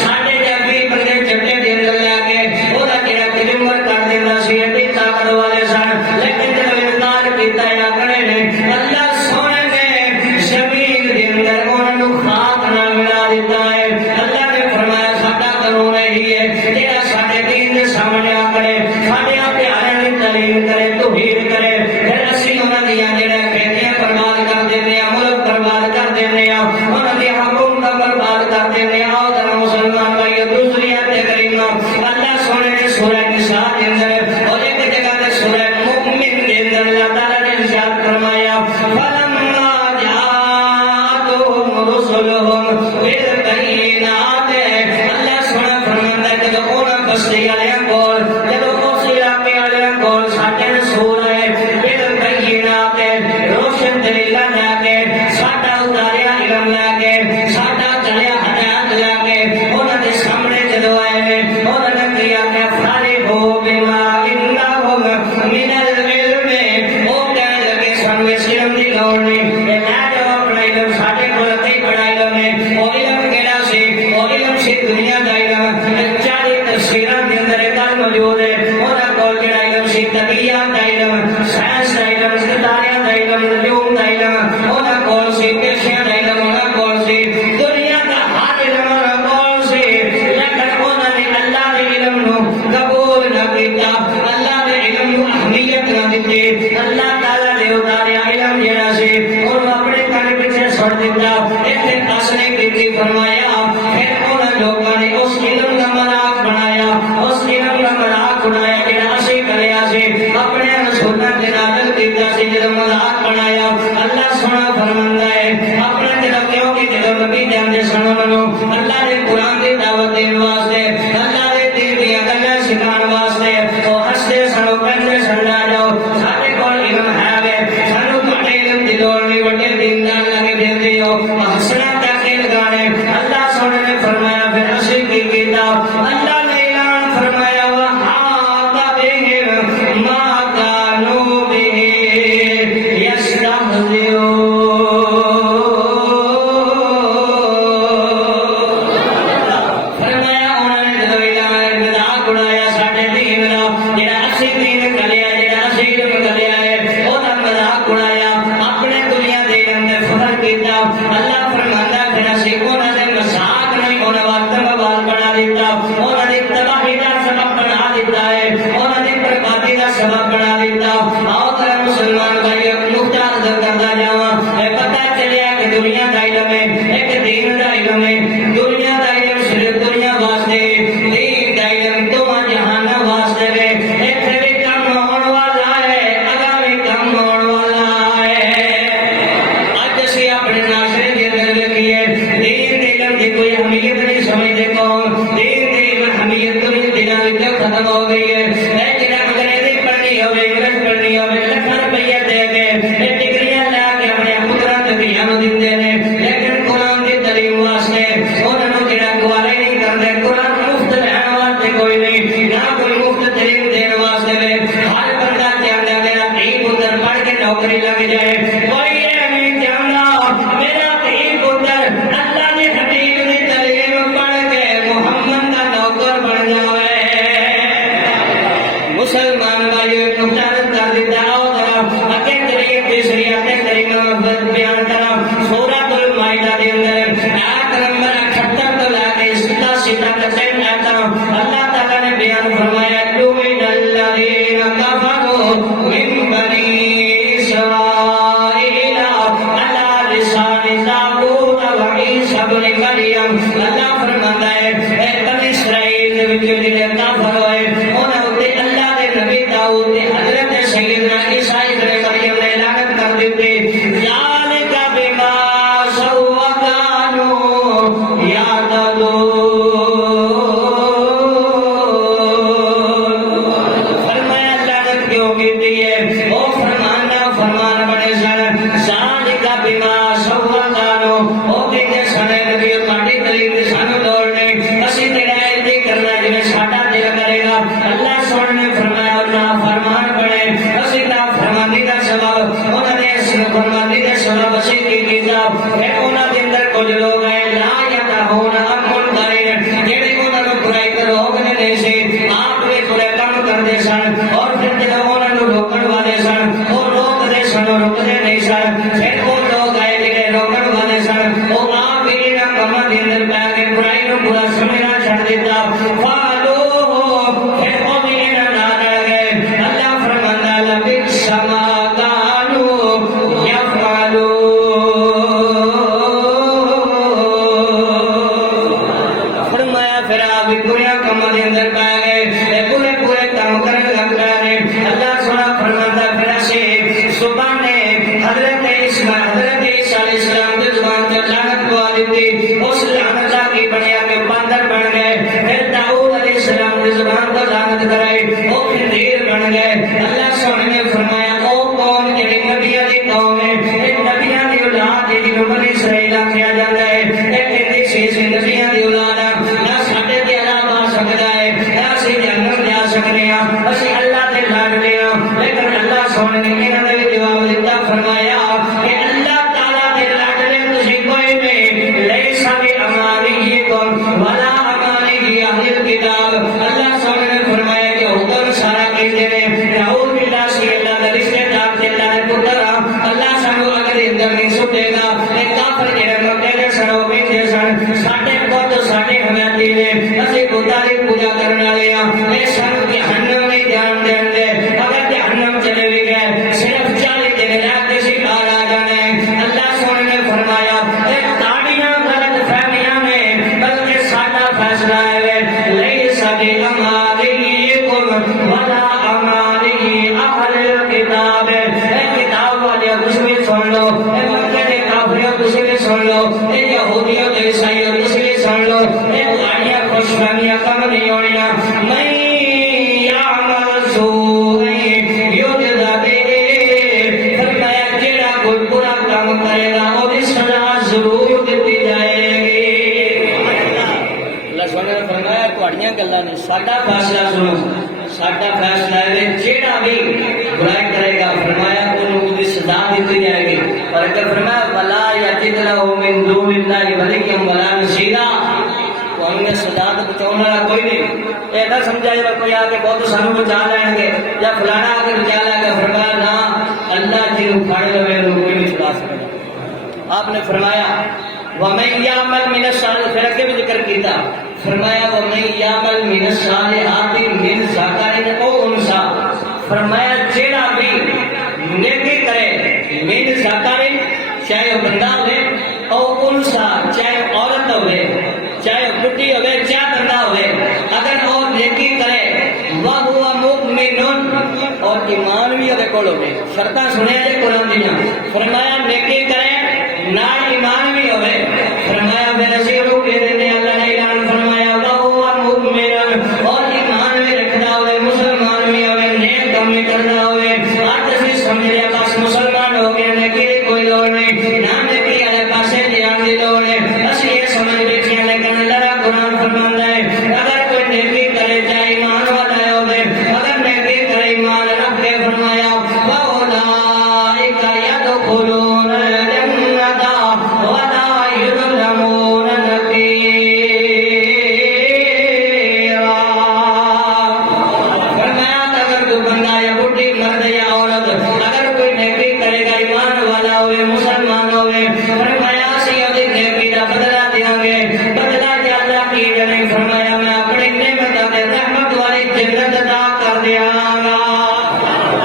ساڈے جے بندے چٹے دے اندر لے کے وہ جڑا کلمر کر دیندا سی ایڈی طاقت والے سن لیکن جب انکار کیتا ہے آکڑے نے اللہ سونے نے زمین دے اندر انہاں نوں خاک نال ملا دیتا ہے اللہ نے فرمایا ساڈا قانون یہی ہے جڑا ساڈے دین دے سامنے آکڑے ساڈے پیاریاں دی تعلیم کرے توحید کرے پھر اسی انہاں دیاں جڑا کھیتیاں برباد کر دیندے ہیں ملک برباد کر دیندے ہیں انہاں دی حکومت برباد کر دیندے ہیں اور ذرا مسلمان بھائی دوسری آیت کریمہ اللہ سونے نے سورہ نساء کے اندر اور ایک جگہ تے سورہ مومن کے اندر اللہ تعالی نے ارشاد فرمایا فلما جاءتهم رسلهم بالبينات اللہ سونا فرماتا ہے کہ انہاں بستی والےاں کول جدوں اس علاقے والےاں کول ساڈے رسول ہے بالبينات روشن دلیلاں لے کے ساڈا اتاریا علم لے کے ساڈا چلیا ہدایت لے کے انہاں دے سامنے جدوں آئے نے انہاں نے کیا کہ فارغو بما عندهم من العلم او کہنے لگے سانوں اس علم دی لوڑ نہیں میں جو اپنا علم ساڈے کول تے بڑا علم ہے او علم کیڑا سی او علم سی دنیا دا علم 40 تفسیراں دے اندر ایک گل موجود ہے انہاں کول جڑا علم سی طبیعت دا علم سائنس دا علم ستاریاں دا علم نجوم دا علم انہاں کول سی پیشیاں دا علم انہاں کول سی دنیا دا ہر علم انہاں کول سی لیکن انہاں نے اللہ دے علم نو قبول نہ کیتا اللہ دے علم نو اہمیت نہ دتی اللہ تعالی نے اتاریا علم جڑا سی انہوں اپنے کن پیچھے چھوڑ دیتا ایتھے اس نے کیتی فرمایا پھر انہاں لوگاں نے اس علم دا مذاق بنایا اس علم دا مذاق اڑایا جڑا اسی کریا سی اپنے رسولاں دے نازل کیتا سی جدوں مذاق بنایا اللہ سونا فرماندا ہے اپنے جدوں کیوں کہ جدوں نبی جاندے سن انہاں نوں اللہ دے قرآن دی دعوت دین واسطے اللہ دے دین دی گلاں سکھاون واسطے او ہسدے سن کہندے سن لا جاؤ ساڈے کول علم ہے وے سانوں تہاڈے علم دی لوڑ نہیں وڈے دیندار لگے پھردے ہو ہسنا تاکہ لگانے اللہ سونے نے فرمایا پھر اسی کی کیتا اللہ نے اعلان فرمایا وحاق بهم ما كانوا به يستهزئون فرمایا انہوں نے جدوں اعلان مذاق اڑایا ساڈے دین دا جڑا اسی دین کلیا جڑا اسی علم کلیا ہے اوہدا مذاق اڑایا اپنے دنیا دے اندر فخر کیتا اللہ فرماندا پھر اسی انہاں دے مذاق نہیں انہاں واسطے بوال بنا دیتا انہاں دی تباہی دا سبب بنا دیتا ہے انہاں دی بربادی دا سبب بنا دیتا آؤ ذرا مسلمان بھائی نقطہ نظر کردا جاواں اے پتہ چلیا کہ دنیا دا علم ہے ایک دین دا علم ہے دنیا دا علم صرف دنیا واسطے دین دا علم دونوں جہاناں واسطے ہے ایتھے بھی کم ہون والا ہے اگاں بھی کم ہون والا ہے اج اسی اپنے معاشرے دے اندر ویکھیے دین دے علم دی کوئی اہمیت نہیں سمجھدے قوم دین دی اہمیت کبھی دنیا وچ ختم ہو گئی ہے اے جڑا انگریزی پڑھنی ہوے انگلش پڑھنی ہوے لاکھ روپیہ دے کے اے ڈگریاں لے کے اپنے پتراں تے دھیاں نوں دیندے نے لیکن قرآن دی تعلیم واسطے انہاں نوں جڑا گوارا نہیں کردے قرآن مفت لین واسطے کوئی نہیں نہ کوئی مفت تعلیم دین واسطے ہر بندہ چاہندا میرا دھی پتر پڑھ کے نوکری لگ جائے کوئی یہ نہیں چاہندا میرا دھی پتر اللہ دے حبیب دی تعلیم پڑھ کے محمد دا نوکر بن جاوے مسلمان بھائی نقطہ کر دیتا ہو ذرا اگے چلیے تیسری آیت کریمہ بیان کرا سورۃ المائدہ دے اندر آیت نمبر 78 تو لے کے 87 تک اللہ تعالی نے بیان فرمایا لوئن الذین کفروا من بنی اسرائیل علی لسان داؤد و عیسی ابن مریم اللہ فرماتا ہے اے بنی اسرائیل دے وچ جڑے کافر ہوئے انہاں تے اللہ دے نبی داؤد تے حضرت سیدنا عیسی ابن مریم نے لعنت کر دتی ذالک بما سوا کانوا یعتدون ينهون عن منكر جڑے انہاں نوں برائی تے روکنے نہیں سی آپ وی برے کام کردے سن اور پھر جڑے انہاں نوں روکن والے سن او روکدے سن روکدے نہیں سن پھر وہ لوگ آئے جڑے روکن والے سن او آپ وی انہاں کاماں دے اندر پے گئے برائی نوں برا سمجھنا چھڈ دتا فالو پھر او وی انہاں نال رل گئے اللہ فرماندا لبئس ما كانوا يفعلون فرمایا پھر آپ بھی برے کاماں دے اندر پے گئے برے برے کام کرن لگ پے اللہ سونا فرماندا پھر اسی زبان نے حضرت عیسیٰ علیہ السلام کی زبان تے لعنت پوا دتی اس لعنت دا کی بنیا کہ باندر بن گئے پھر داؤد علیہ السلام کی زبان تے لعنت کرائی او خنزیر بن گئے اللہ سونے نے فرمایا او قوم جڑی نبیوں دی قوم ہے اے نبیوں دی اولاد ہے جنوں بنی اسرائیل کہا جاتا ہے اے کہندی سی نبیوں دی اولاد نہ ساڈے تے عذاب آ سکدا ہے نہ اسی جنت جا سکدے ہاں اسی اللہ دے لاڈلے ہاں لیکن اللہ سونے نے انہاں دا جواب دتا فرمایا کہ اللہ تعالی دے لاڈلے تسی کوئی نہیں لیس بامانیکم ولا امانی اہل الکتاب اللہ سونے نے فرمایا کہ حکم سارا کہندے نے نعوذ باللہ سے اللہ دے رشتے دار تے اللہ دے پتر اللہ سانو اگر اندر نہیں سٹے گا اے کافر جڑے مکے دے سن او بیٹھے سن ساڈے بت ساڈے حمیاتی نے اسی بتاں دی پوجا کرن والے ہاں اے سن جہنم نہیں جان دین دے اگر جہنم چلے بھی گئے صرف 40 دن رہ کے سی باہر آ جانا ہے اللہ سونے نے فرمایا اے تاڑیاں غلط فہمیاں نے بلکہ ساڈا فیصلہ ہے لیس بامانیکم ولا امانی اہل الکتاب اے کتاب والے کچھ بھی سن لو اے مکے دے کافروں کچھ بھی سن لو اے یہودیوں تے عیسائیوں کچھ بھی سن لو اے تاڑیاں خوش فہمیاں کم نہیں ہونیاں میں یعمل سوءا یجز بہ فرمایا جڑا کوئی برا کام کرے گا او دی سزا ضرور دتی جائے گی اللہ سبحانہ نے فرمایا تہاڈیاں گلاں نے ساڈا فیصلہ سنو ساڈا فیصلہ ہے جڑا بھی برائی کرے گا فرمایا اونوں دی سزا دتی جائے گی اور اگر فرمایا ولا یجد له من دون اللہ ولی ولا نصیرا نے سزا تو بچاؤنے والا کوئی نہیں یہ نہ سمجھا جائے کوئی آ کے بہت سانو بچا لیں گے یا فلانا آ کے بچا لے گا فرمایا نہ اللہ جی پھڑ لے کوئی نہیں چھڑا سکتا آپ نے فرمایا وَمَن يَعْمَلْ مِنَ الصَّالِحَاتِ پھر اگے بھی ذکر کیتا فرمایا وَمَن يَعْمَلْ مِنَ الصَّالِحَاتِ مِنْ ذَكَرٍ أَوْ أُنثَىٰ فرمایا جیڑا بھی نیکی کرے من ذکر چاہے وہ بندہ ہوئے او انثیٰ چاہے عورت ہوئے چاہے بڈی ہوئے چاہے بندہ ہوئے اگر وہ نیکی کرے وَهُوَ مُؤْمِنٌ اور ایمان بھی ہوئے کول ہوئے شرطاں سنے جے قرآن دیاں فرمایا نیکی کرے نال ایمان بھی ہوئے فرمایا میرے سیرو کے دینے اللہ نے اعلان فرمایا وَهُوَ مُؤْمِنٌ اور ایمان بھی رکھنا ہوئے مسلمان بھی ہوئے نیک کام بھی کرنا ہوئے آج اسی سمجھ لیا بس مسلمان ہو گئے نیکی کوئی لوڑ نہیں نہ نیکی والے پاسے دھیان دی لوڑ ہے بس یہ سمجھ بیٹھے ہیں لیکن اللہ کا قرآن فرماندا ہے اگر کوئی نیکی کرے چاہے ایمان والا ہوئے اگر نیکی کرے ایمان رکھ کے فرمایا وَأُولَٰئِكَ يَدْخُلُونَ الْجَنَّةَ وَلَا يُظْلَمُونَ نَقِيرًا فرمایا اگر کوئی بندہ یا بڈھی مرد یا عورت اگر کوئی نیکی کرے گا ایمان والا ہوئے مسلمان ہوئے فرمایا اسی اودی نیکی دا بدلہ دیاں گے بدلہ اللہ کی جنے فرمایا میں اپنی نعمت دے رحمت والی جنت عطا کر دیاں گا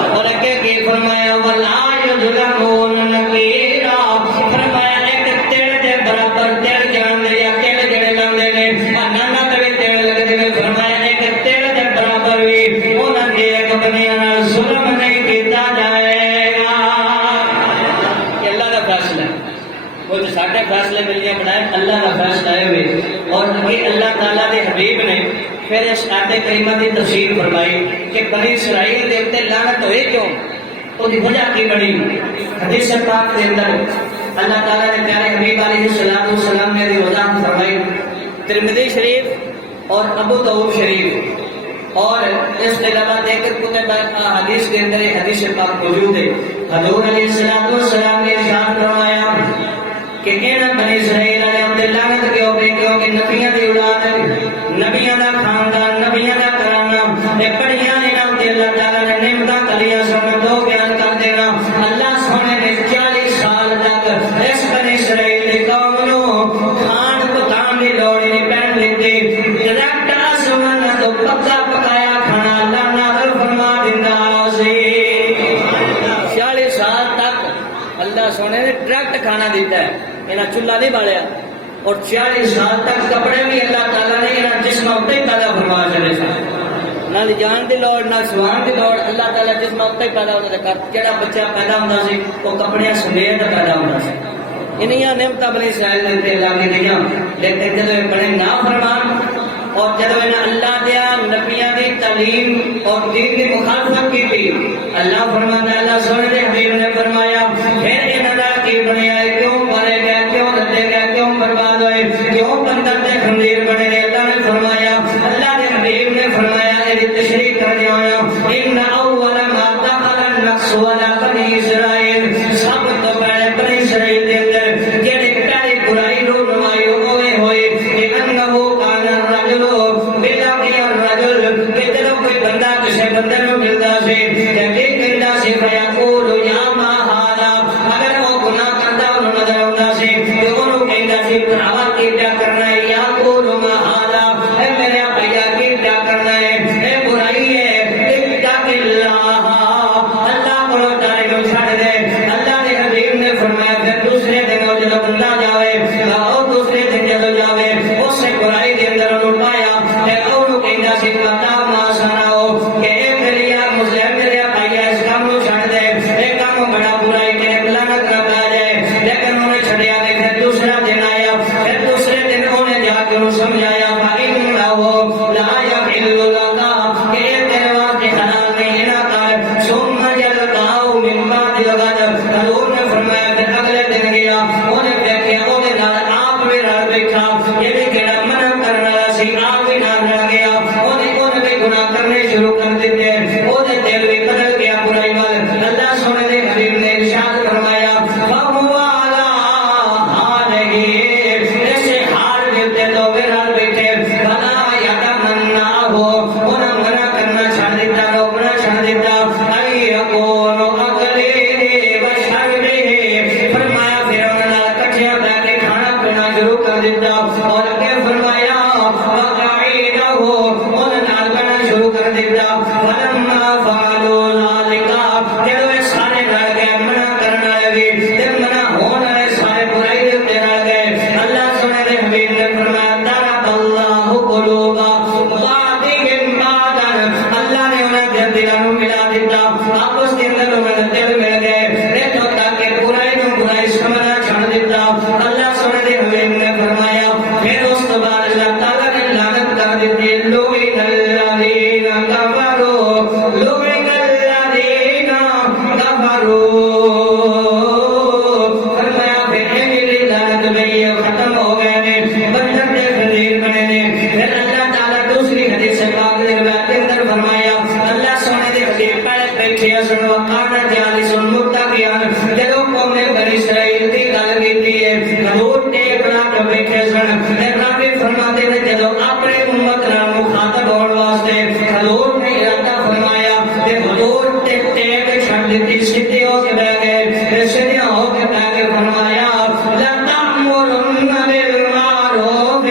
اور اگے کی فرمایا ولا یظلمون نقیرا فرمایا ایک تیل دے برابر تیل جان دے یا تیل جڑے لاندے نے نانا تے تیل لگدے نے فرمایا ایک تیل دے برابر وی انہاں دے ایک بندیاں نال ظلم نہیں کیتا جائے گا اللہ دا فیصلہ وہ جو ساڈے فیصلے ملیاں بنائے اللہ کا فیصلہ ہے ہوئے اور یہ اللہ تعالیٰ دے حبیب نے پھر اس آیت کریمہ کی تفسیر فرمائی کہ بنی اسرائیل دے اوپر لعنت ہوئے کیوں اس کی وجہ کی بڑی حدیث پاک کے اندر اللہ تعالیٰ نے پیارے حبیب علیہ السلام نے وضاحت فرمائی ترمذی شریف اور ابو داؤد شریف اور اس کے علاوہ دیکھ کتب حدیث کے اندر حدیث پاک موجود ہے حضور علیہ السلام نے ارشاد فرمایا کہ انہاں بنی اسرائیل والے تے لعنت کیوں پئی کیونکہ کھانا دیتا ہے، انہیں چولہا نہیں بالیا، اور 40 سال تک کپڑے بھی اللہ تعالیٰ نے انہیں جسم اتنے پیدا فرما چلے سن، نہ جان کی لوڑ نہ سوان کی لوڑ، اللہ تعالیٰ جسم اتنے پیدا ہوتا ہے، جہاں بچہ پیدا ہوتا سی وہ کپڑے سمیت پیدا ہوتا سی، انہیں نعمتیں بنی اسرائیل نے اللہ کی دیا، لیکن جب یہ بڑے نافرمان اور جب انہیں اللہ دیا نبیاں دی تعلیم اور دین کی مخالفت کی تھی، اللہ فرماتا ہے، اللہ سونے دے حبیب نے فرمایا پھر انہوں نے کی بنیا ہے، کیوں مارے گئے، کیوں رتے گئے، کیوں برباد ہوئے، کیوں بندر دے خنزیر بنے گئے؟ اللہ نے فرمایا، اللہ دے حبیب نے فرمایا، یہ تشریح کر دیا ان اول ما دخل النقص ولا بنی اسرائیل، سب تو پہلے بنی اسرائیل دے اندر جڑی پہلی برائی رونمائی ہوئے ہوئے کہ انہو کان الرجل بلاقی الرجل، کہ جب کوئی بندہ کسی بندے میں ملتا سے لیکن کہتا سے فیقول یا ما ھذا، اگر وہ گناہ کرتا انہوں نظر آتا سے تو انہوں کہتا سے بھراوا کی کیا کرنا ہے، یا قول ما ھذا، اے میرے بھیا کی کیا کرنا ہے، اے برائی ہے، اتق اللہ، اللہ کو ڈرے کو چھڑ دے۔ اللہ نے حبیب نے فرمایا پھر دوسرے دن وہ جب بندہ جاوے اور دوسرے دن جب جاوے اس سے برائی کے اندر انہوں پایا تے انہوں کہتا سی پتا ما سناؤ کہ اے میری مسلم میرے بھائی اس کام کو چھڑ دے، ایک کام بڑا برائی کے لعنت نہ پا جائے، لیکن انہوں نے چھڑیا نہیں۔ پھر دوسرا دن آیا، پھر دوسرے دن انہیں جا کے انہوں سمجھایا فَإِنَّهُ لَا يَحِلُّ لَكَ، کہ اے تیرے واسطے حلال نہیں نہ کر، ثُمَّ يَلْقَاهُ مِن بَعْدِ الْغَدَرِ، حضور نے فرمایا پھر اگلے دن گیا، انہیں دیکھا انہیں نال آپ بھی رل بیٹھا، یہ بھی کہنا منع کرنے والا سی آپ بھی نال رل گیا، انہیں بھی گناہ کرنے شروع کر دیتے، انہیں دل بھی بدل گیا برائی وال۔ اللہ سونے دے حبیب نے ارشاد فرمایا فَهُوَ عَلَىٰ حَالِهِ، ایسے حال دیتے تو بھی رل بیٹھے، فَلَا يَتَمَنَّاهُ، انہیں منع کرنا چھڑ دیتا، روکنا چھڑ دیتا، أَن يَكُونُ أَكْلِهِ وَشَرْبِهِ، فرمایا پھر انہوں نے کٹھیا بیٹھ کے کھانا پینا شروع کر دیتا، اور اگے فرمایا وَقَعِيدَهُ، انہوں نے گانا شروع کر دیتا، فَلَمَّا فَعَلُوا ذَلِكَ، جب وہ سارے رل گئے منع کرنا لگے، جب منع ہونے والے سارے برائی دیتے رل گئے، اللہ سنے دے حبیب نے فرمایا تَرَكَ اللَّهُ قُلُوبَ بَعْضِهِمْ بَعْضًا، اللہ نے انہیں دلوں ملا دیتا، آپس کے اندر انہیں دل مل گئے، دیکھو تاکہ برائی نو برائی سمجھنا چھڑ دیتا۔ اللہ سنے دے حبیب نے فرمایا پھر اس کے بعد اللہ تعالیٰ نے لعنت کر دیتی، لُعِنَ الَّذِينَ كَفَرُوا، لُعِنَ الَّذِينَ كَفَرُوا، فرمایا پھر میری لعنت بھی ختم ہو گئے نے، بندر دے خنزیر بنے نے۔ پھر اللہ تعالیٰ دوسری حدیث پاک دے روایت کے اندر فرمایا اللہ سونے دے حبیب پہلے بیٹھے سن وقانا جالس متقیان، جدو قوم بنی اسرائیل کی گل کیتی ہے حضور ٹیک لا کے بیٹھے سن، راوی فرماتے ہیں جدو اپنے امت نال مخاطب ہونے واسطے حضور نے ارادہ فرمایا کہ حضور ٹیک چھڑ دیتی، سیدھے ہو کے بیٹھ گئے، سیدھے ہو کے بیٹھ کے فرمایا لَتَأْمُرُنَّ بِالْمَعْرُوفِ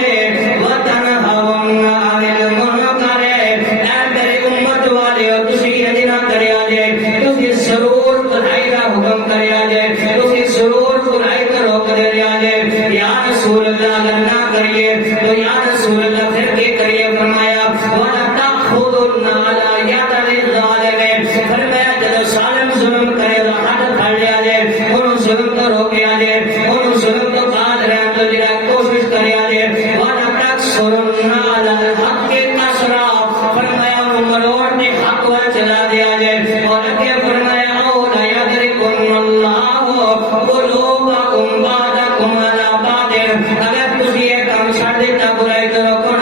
وَتَنْهَوْنَ عَنِ الْمُنكَرِ، اے میری امت والیو تسی یہ نہ کریا جے، تسی ضرور برائی کا حکم کریا جے، تسی ضرور برائی کا روک دیا جے۔ یا رسول اللہ اگر نہ کریے تو یا رسول اللہ پھر کی کریے؟ فرمایا وَلَا تَأْخُذُنَّ عَلَىٰ يَدِ الظَّالِمِ، فرمایا جب ظالم ظلم کرے تو ہاتھ پھڑ لیا جائے، انہوں ظلم تو روکیا جائے، انہوں ظلم تو قاد رہن تو جڑا کوشش کریا جائے۔ وَلَا تَقْصُرُنَّ عَلَىٰ الْحَقِّ قَصْرًا، فرمایا انہوں مروڑ نے حق وال چلا دیا جائے، اور اگے فرمایا او لَا يَضْرِبُنَّ اللَّهُ قُلُوبَكُمْ بَعْضَكُمْ عَلَىٰ بَعْضٍ، اگر تسی یہ کام چھڑ دیتا برائی تو روکو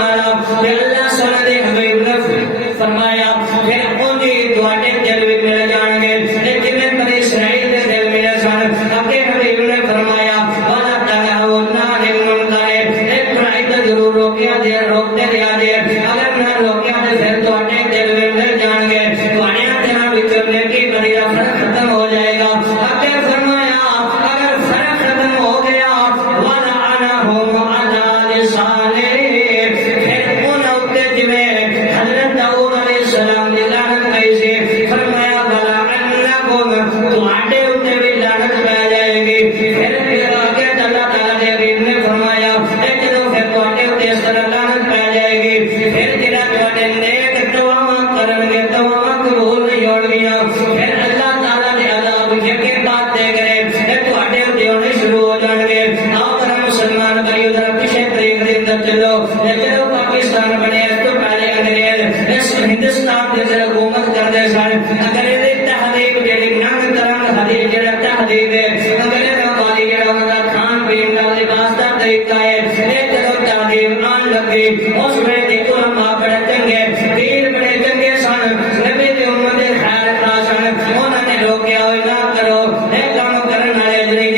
اندر چلو چلو پاکستان بنے تو پہلے انگریز اس ہندوستان کے اندر حکومت کرتے سن انگریزی تہذیب جڑی ننگ ترنگ حدیث جڑا تہذیب ہے انگریزوں والی جڑا ان کا کھان پین کا لباس کا طریقہ ہے یہ چلو تہذیب آن لگی اس ویلے کے علماء بڑے چنگے پیر بڑے چنگے سن نبی دی امت دے خیر خواہ سن انہوں نے روکیا ہوئے نہ کرو یہ کام کرنے والے جڑے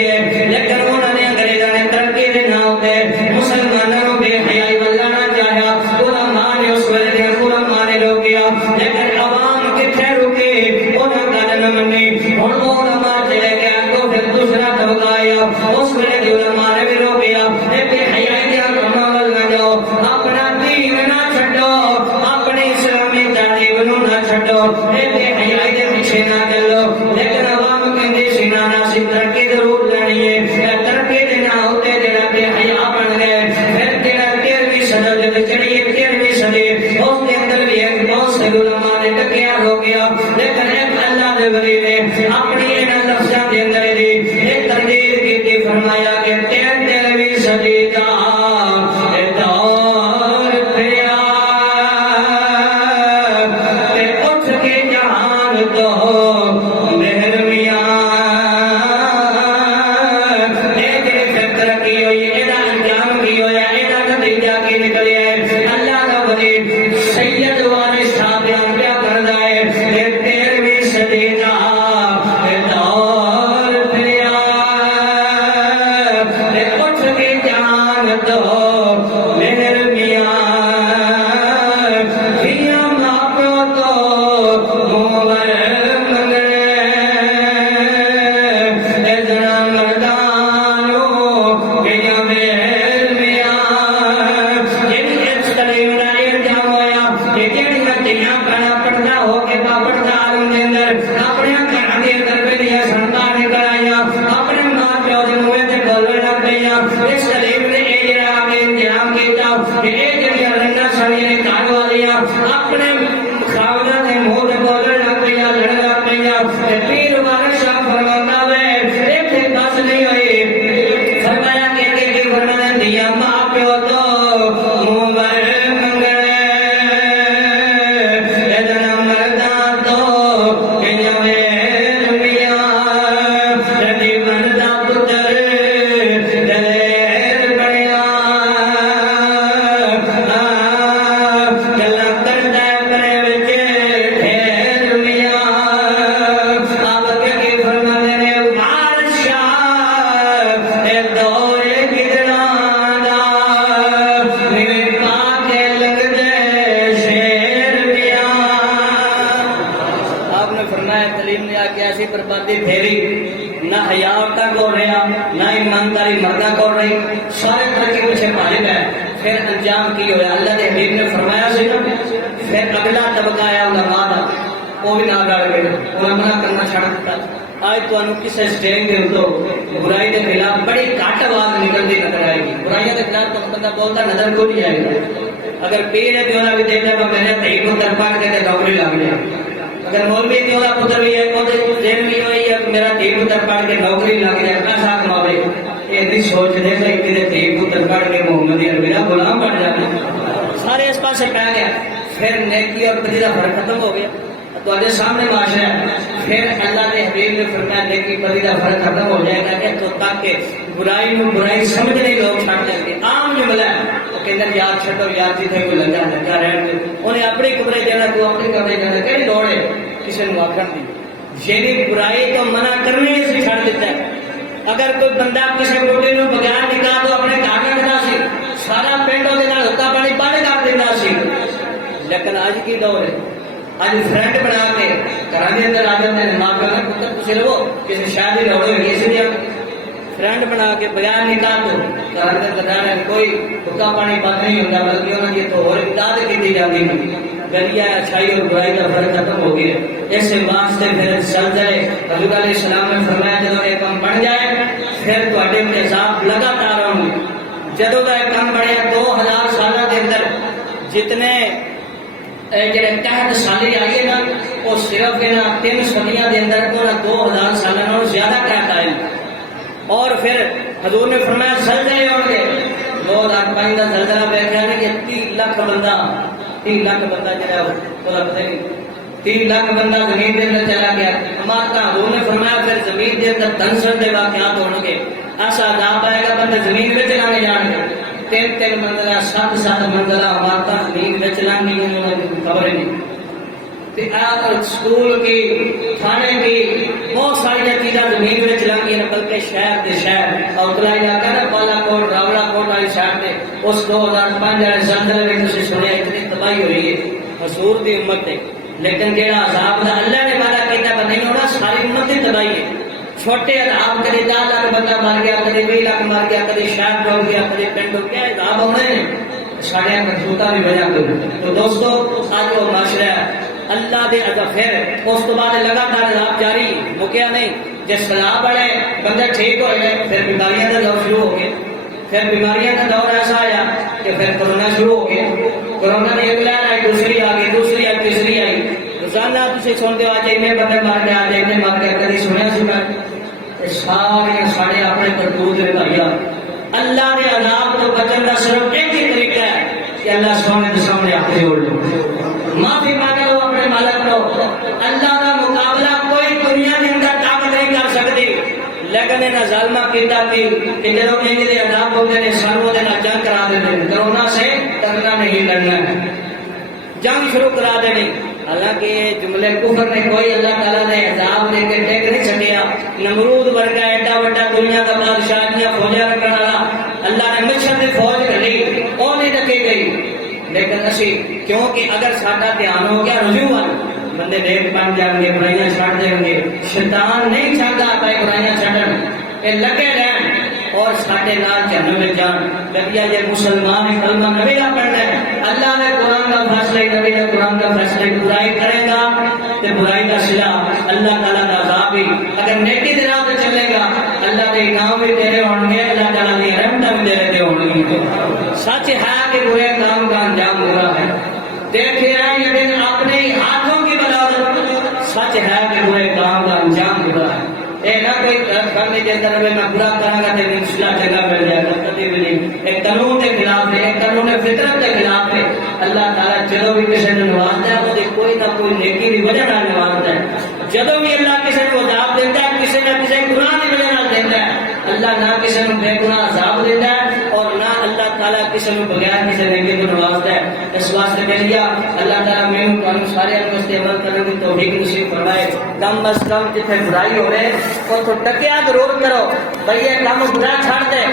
لیکن انہوں نے انگریزوں نے ترقی دے نام تے مسلمانوں بے حیائی والا نہ چاہیا علماء نے اس ویلے دے علماء نے روکیا لیکن عوام کتنے رکی انہوں نے نہ منی ہن علماء چلے گئے تو پھر دوسرا طبقہ آیا اس ویلے دے علماء نے بھی روکیا اے بے حیائی دے کاماں ول نہ جاؤ اپنا دین نہ چھڈو اپنی اسلامی تعلیم نو نہ چھڈو اے بے حیائی دے پیچھے نہ چلو لیکن عوام کہندی سی نا سی ترقی ضرور لینی ہے ترقی دے نہ ہوتے جڑا بے حیا بن گئے پھر جڑا 13ویں صدی دے چڑھی 13ویں صدی اس دے اندر بھی ایک بہت سے علماء نے ٹکیا ہو گیا لیکن ایک اللہ دے ولی نے اپنی ان لفظاں دے اندر دی ایک تقریر کی فرمایا کہ 13ویں صدی دا دور پیا تے اٹھ کے جہان تو مہر میاں اے جڑی فکر کی ہوئی اے دا انجام کی ہویا اے دا نتیجہ کی نکلیا ہے اللہ دا ولی سید وارث صاحب بیان کیا کردا ہے کہ 13ویں صدی دا دور پیا تے اٹھ کے جہان تو مہر میاں دھیاں ماں پیو تو موور منگنے ادنا مردانو دھیاں مہر میاں جن اس تعلیم دا انجام ہویا کہ جڑیاں دھیاں پہلا پردہ ہو کے پردہ عالم دے اندر اپنے گھراں دے اندر بیٹھیاں سنتاں نکل آئیاں اپنے ماں پیو دے منہ تے بولن لگ پئیاں اس تعلیم نے اے جڑا آگے انتظام کیتا کہ اے جڑیاں رنگاں ساڑیاں نے گھر والیاں اپنے خاونداں دے منہ تے بولن لگ پئیاں لڑن لگ پئیاں تے پیر وارث صاحب فرماتا وے ایتھے بس نہیں ہوئی فرمایا کہ فرمایا دیا ماں پیو تو موبر منگنے ادنا مرداں تو کنیا مہر میاں ردی مردا پتر دلیر بنیا گلا کردا پرے وچ ڈھیر میاں آپ کے فرمانے نے وارث شاہ اے دور کدڑاں دا میرے پا کے لگ دے شیر میاں آپ نے فرمایا تعلیم نے آگے ایسی بربادی پھیری نہ حیا عورتاں کو رہا نہ ایمانداری مرداں کو رہی سارے ترقی پیچھے بھاگ گئے پھر انجام کی ہویا اللہ کے حبیب نے فرمایا سی نا پھر اگلا طبقہ آیا علماء دا وہ بھی نہ گڑ گئے انہیں منع کرنا چھڑ دیتا آج تو کسی اسٹیج کے اتو برائی کے خلاف بڑی گھٹ آواز نکلتی نظر آئے گی برائیوں کے خلاف تو بندہ بولتا نظر کو نہیں آئے گا اگر پیر ہے تو انہیں بھی دیکھتا کہ میں نے تھی پتر پڑھ کے نوکری لگ گیا اگر مولوی ہے تو پتر بھی ہے وہ دین بھی ہوئی ہے میرا تھی پتر پڑھ کے نوکری لگ جائے پیسہ کماوے یہ سوچ دے کہ کسی تھی پتر پڑھ کے محمد عربی کا غلام بن جاتا سارے اس پاس پہ گیا پھر نیکی اور بدی کا فرق ختم ہو گیا تھوڑے سامنے معاشرہ ہے پھر اللہ کے حبیب نے فرمایا نیکی بدی کا فرق ختم ہو جائے گا کہ تو تاکہ برائی میں برائی سمجھنے لوگ چھڑ دیں گے عام جملہ ہے وہ کہتے یاد چھٹو یاد جیتے کوئی لگا لگا رہن دے انہیں اپنی کمرے جانا تو اپنی کمرے جانا کہیں دوڑ ہے کسی نے آخر دی یعنی برائی تو منع کرنے سے چھڑ دیتا ہے اگر کوئی بندہ کسی بوٹے نو بغیر نکاح تو اپنے گھر رکھتا سی سارا پنڈ وہ حکا پانی بند کر دیتا سی لیکن اج کی دور ہے اج فرینڈ بنا کے گھر کے اندر آ جاتے ہیں ماں پیو نے پتر تھی رہو کسی شہر کی دوڑ ہوئی اسی لیے فرینڈ بنا کے بغیر نکاح تو گھر کے اندر رہنا کوئی حکا پانی بند نہیں ہوتا بلکہ انہوں کی تو اور امداد کی جاتی ہے گلیا اچھائی اور برائی کا فرق ختم ہو گیا اس واسطے پھر سلسلے حضور علیہ السلام نے فرمایا جب یہ کام بن جائے پھر تواڈے عذاب لگاتار ہوں گے جدوں دا یہ کام بنیا 2000 سالوں کے اندر جتنے جڑے تحت سالی آئی نا وہ صرف یہاں 3 صدیاں کے اندر 2000 سالوں زیادہ تحت آئے اور پھر حضور نے فرمایا سجدے ہوں گے 2000 2005 کا زلزلہ دیکھا ہے کہ 30 لاکھ بندہ 30 لاکھ بندہ جو ہے وہ پتہ نہیں 30 لاکھ بندہ زمین کے اندر چلا گیا. امام حضور نے فرمایا پھر زمین کے اندر دہشت کے واقعات ہوں گے, ایسا عذاب آئے گا بندے زمین میں چلانے جان گے. 3 منزلہ 7 منزلہ عمارتیں زمین میں چلانے کی خبر نہیں. سکول کی تھانے کی بہت ساری چیزاں زمین میں چلا گئی, بلکہ شہر کے شہر اور کلا علاقہ نا بالا کوٹ راولا کوٹ والی شہر میں اس 2005 والے زلزلے میں تسی سنیا اتنی تباہی ہوئی ہے حضور دی امت تے. لیکن جہاں عذاب دا اللہ نے وعدہ کیتا کہ نہیں ہونا, ساری امت کی تباہی ہے. چھوٹے عذاب کدی 10 لاکھ بندہ مر گیا, کدی 20 لاکھ مر گیا, کدی شہر ڈوب گیا, کدی پنڈ ڈوب گیا, عذاب ہونے نے ساڑے کرتوتاں دی وجہ تو. تو دوستو آج وہ معاشرہ ہے اللہ دے عذاب, پھر اس تو بعد لگاتار عذاب جاری مکیا نہیں. جس عذاب بڑے بندے ٹھیک ہوئے گئے, پھر بیماریاں کا دور شروع ہو گیا. پھر بیماریاں کا دور ایسا آیا کہ پھر کورونا شروع ہو گیا. کورونا کی ایک لہر آئی, دوسری آ گئی, دوسری آئی, تیسری آئی. روزانہ تھی سنتے ہو آج اتنے بندے مر گئے, آج اتنے مر گئے, کدی سنیا سنا سارے سارے اپنے کرتوت بھائی. اللہ کے عذاب تو بچن کا صرف ایک ہی طریقہ ہے کہ اللہ سونے کے سامنے ہاتھ جوڑ لو, معافی مانگ لو اپنے مالک کو. اللہ کا مقابلہ کوئی دنیا کے اندر طاقت نہیں کر سکتی. لیکن انہیں ظالمہ کیتا کی کہ جدو انہیں دے عذاب ہوتے ہیں سانوں دے نہ جنگ کرا دیتے ہیں, کرونا سے ڈرنا نہیں لڑنا ہے, جنگ شروع کرا دینے. حالانکہ جملے کفر نے کوئی اللہ تعالیٰ نے عذاب دے کے ٹیک نہیں سکیا. نمرود ورگا ایڈا وڈا دنیا کا بادشاہ دیا فوجا رکھنے والا اللہ نے مصر کی فوج کری, وہ نہیں رکھی گئی. لیکن اسی کیونکہ اگر ساڈا دھیان ہو گیا رجوع بندے نیک بن جان گے, برائیاں چھڈ دیں گے. شیطان نہیں چاہتا کہ برائیاں چھڈن, یہ لگے رہن اور ساڈے نال جنت میں جان. جب یہ مسلمان کلمہ نبی کا پڑھنا ہے, اللہ نے قرآن کا فیصلہ, نبی نے قرآن کا فیصلہ, برائی کرے گا تو برائی کا صلہ اللہ تعالیٰ کا عذاب بھی. اگر نیکی کی راہ پہ چلے گا اللہ کے انعام بھی تیرے ہوں گے, اللہ تعالیٰ کی رحمت بھی تیرے ہوں گی. سچ ہے کہ برے کام کا انجام برا ہے. دیکھ رہے ہیں یہ دن اپنے ہاتھوں کی بدولت, سچ ہے کہ برے کام کا انجام برا ہے. اے نہ کوئی کرنے کے اندر میں برا کروں گا تو انشاء جگہ مل جائے گا, کبھی بھی نہیں. ایک قانون کے خلاف ہے, ایک قانون فطرت کے خلاف ہے. اللہ تعالیٰ جدو بھی کسی نے نوازتا ہے وہ کوئی نہ کوئی نیکی کی وجہ نہ نوازتا ہے. جدو بھی اللہ کسی کو عذاب دیتا ہے کسی نہ کسی گناہ کی وجہ نہ دیتا ہے. اللہ نہ کسی کو بے گناہ عذاب دیتا ہے اور نہ اللہ تعالیٰ کسی کو بغیر کسی نیکی کو نوازتا ہے. اس واسطے کے لیے اللہ تعالیٰ میں ہم سارے عمل کرنے کی توفیق نصیب فرمائے. کم از کم جتنے برائی ہو رہے اور تو ٹکیا ضرور کرو بھائی, یہ کام برا چھڑ دے.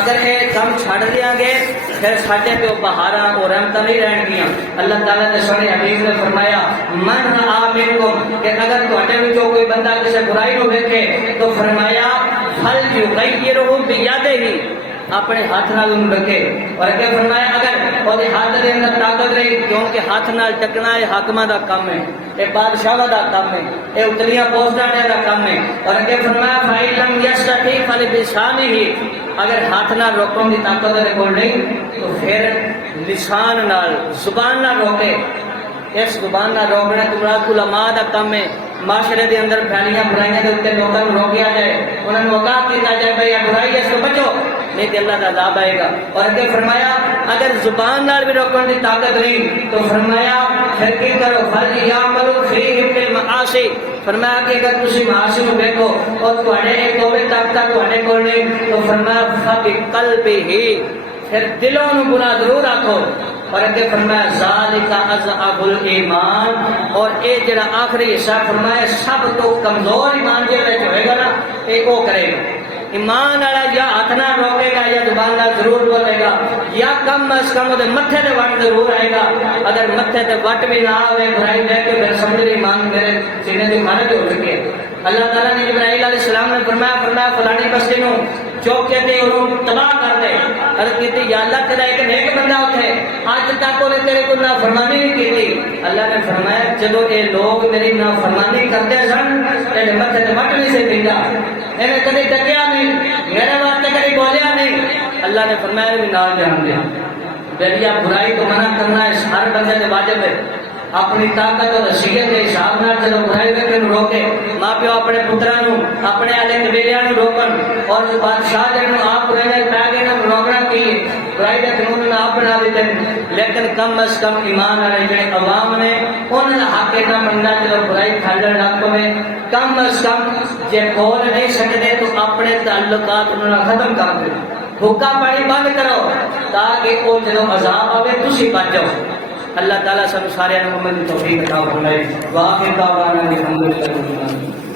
اگر یہ کام چھڑ دیا گے پھر ساڈے پہ بہاراں اور رحمتاں نہیں رہن گیاں. اللہ تعالیٰ نے سونے حدیث میں فرمایا من رآ منکم, کہ اگر تواڈے وچوں کوئی بندہ کسی برائی کو دیکھے تو فرمایا فلیغیرہ بیدہ, اپنے ہاتھ نال ان رکھے. اور اگے فرمایا اگر وہ ہاتھ دے اندر طاقت رہی, کیونکہ ہاتھ نال ٹکنا ہے حاکماں دا کام ہے, یہ بادشاہاں دا کام ہے, یہ اتلیاں پوسٹاں دا کام ہے. اور اگے فرمایا فَإِن لَّمْ يَسْتَطِعْ فَلِبِلِسَانِهِ, اگر ہاتھ نال روکنے کی طاقت دے کول نہیں تو پھر لسان نال زبان نال روکے. اس زبان نال روکنا تو علماء دا کام ہے. معاشرے دے اندر پھیلیاں برائیاں دے اوپر لوگوں کو روکیا جائے, انہاں نوں آگاہ کیتا جائے بھئی یہ برائی اس کو بچو, نہیں تو اللہ کا عذاب آئے گا. اور اگے فرمایا اگر زبان نال بھی روکنے کی طاقت نہیں تو فرمایا پھر کی کرو فَلْيَعْمَلُوا فِيهِ بِالْمَعَاصِي, فرمایا کہ اگر تسی معاصی کو دیکھو اور تواڈے توبے طاقت تواڈے کول نہیں تو فرمایا فَبِقَلْبِهِ, پھر دلوں نوں گناہ ضرور آکھو. اور اگے فرمایا ذالک اضعف الایمان, اور اے جڑا آخری حصہ فرمایا سب تو کمزور ایمان جے وچ ہوئے گا نا اے او کرے گا. ایمان والا یا ہاتھ نہ روکے گا یا زبان نہ ضرور بولے گا, یا کم از کم وہ متھے تے وٹ ضرور آئے گا. اگر متھے تے وٹ بھی نہ آئے برائی دے کے پھر سمجھ ایمان میرے سینے سے خارج ہو چکے. اللہ تعالیٰ نے جبرائیل علیہ السلام نے فرمایا فلانی بستی نو چوکے تے انہوں تباہ کر دے. عرض کیتی یا اللہ تیرا ایک نیک بندہ اتھے آج تک انہیں تیرے کو نافرمانی نہیں کی. اللہ نے فرمایا جدو یہ لوگ میری نافرمانی کرتے سن تیرے متھے تے وٹ نہیں سے پیندا, انہیں کبھی ڈکیا نہیں, میرے واسطے کبھی بولیا نہیں. اللہ نے فرمایا بھی نال جان دیا. بیٹیا برائی کو منع کرنا ہے ہر بندے سے واجب ہے, اپنی طاقت اور حیثیت کے حساب نال چلو برائی دے نوں روکے ماں پیو اپنے پتراں نوں اپنے آلے قبیلیاں نوں روکن اور بادشاہ جن آپ برائی پا گئے نوں روکنا کی برائی دے قانون نہ آپ بنا دیتے لیکن کم از کم ایمان والے جڑے عوام نے انہاں دا حق نہ بننا چلو برائی کھالن لگ پوے کم از کم جے کھول نہیں سکتے تو اپنے تعلقات انہاں ختم کر دو بھوکا پانی بند کرو تاکہ وہ جدو عذاب آوے تسی بچ جاؤ اللہ تعالیٰ سب سارے عمل کی توفیق عطا فرمائے واخر دعوانا الحمدللہ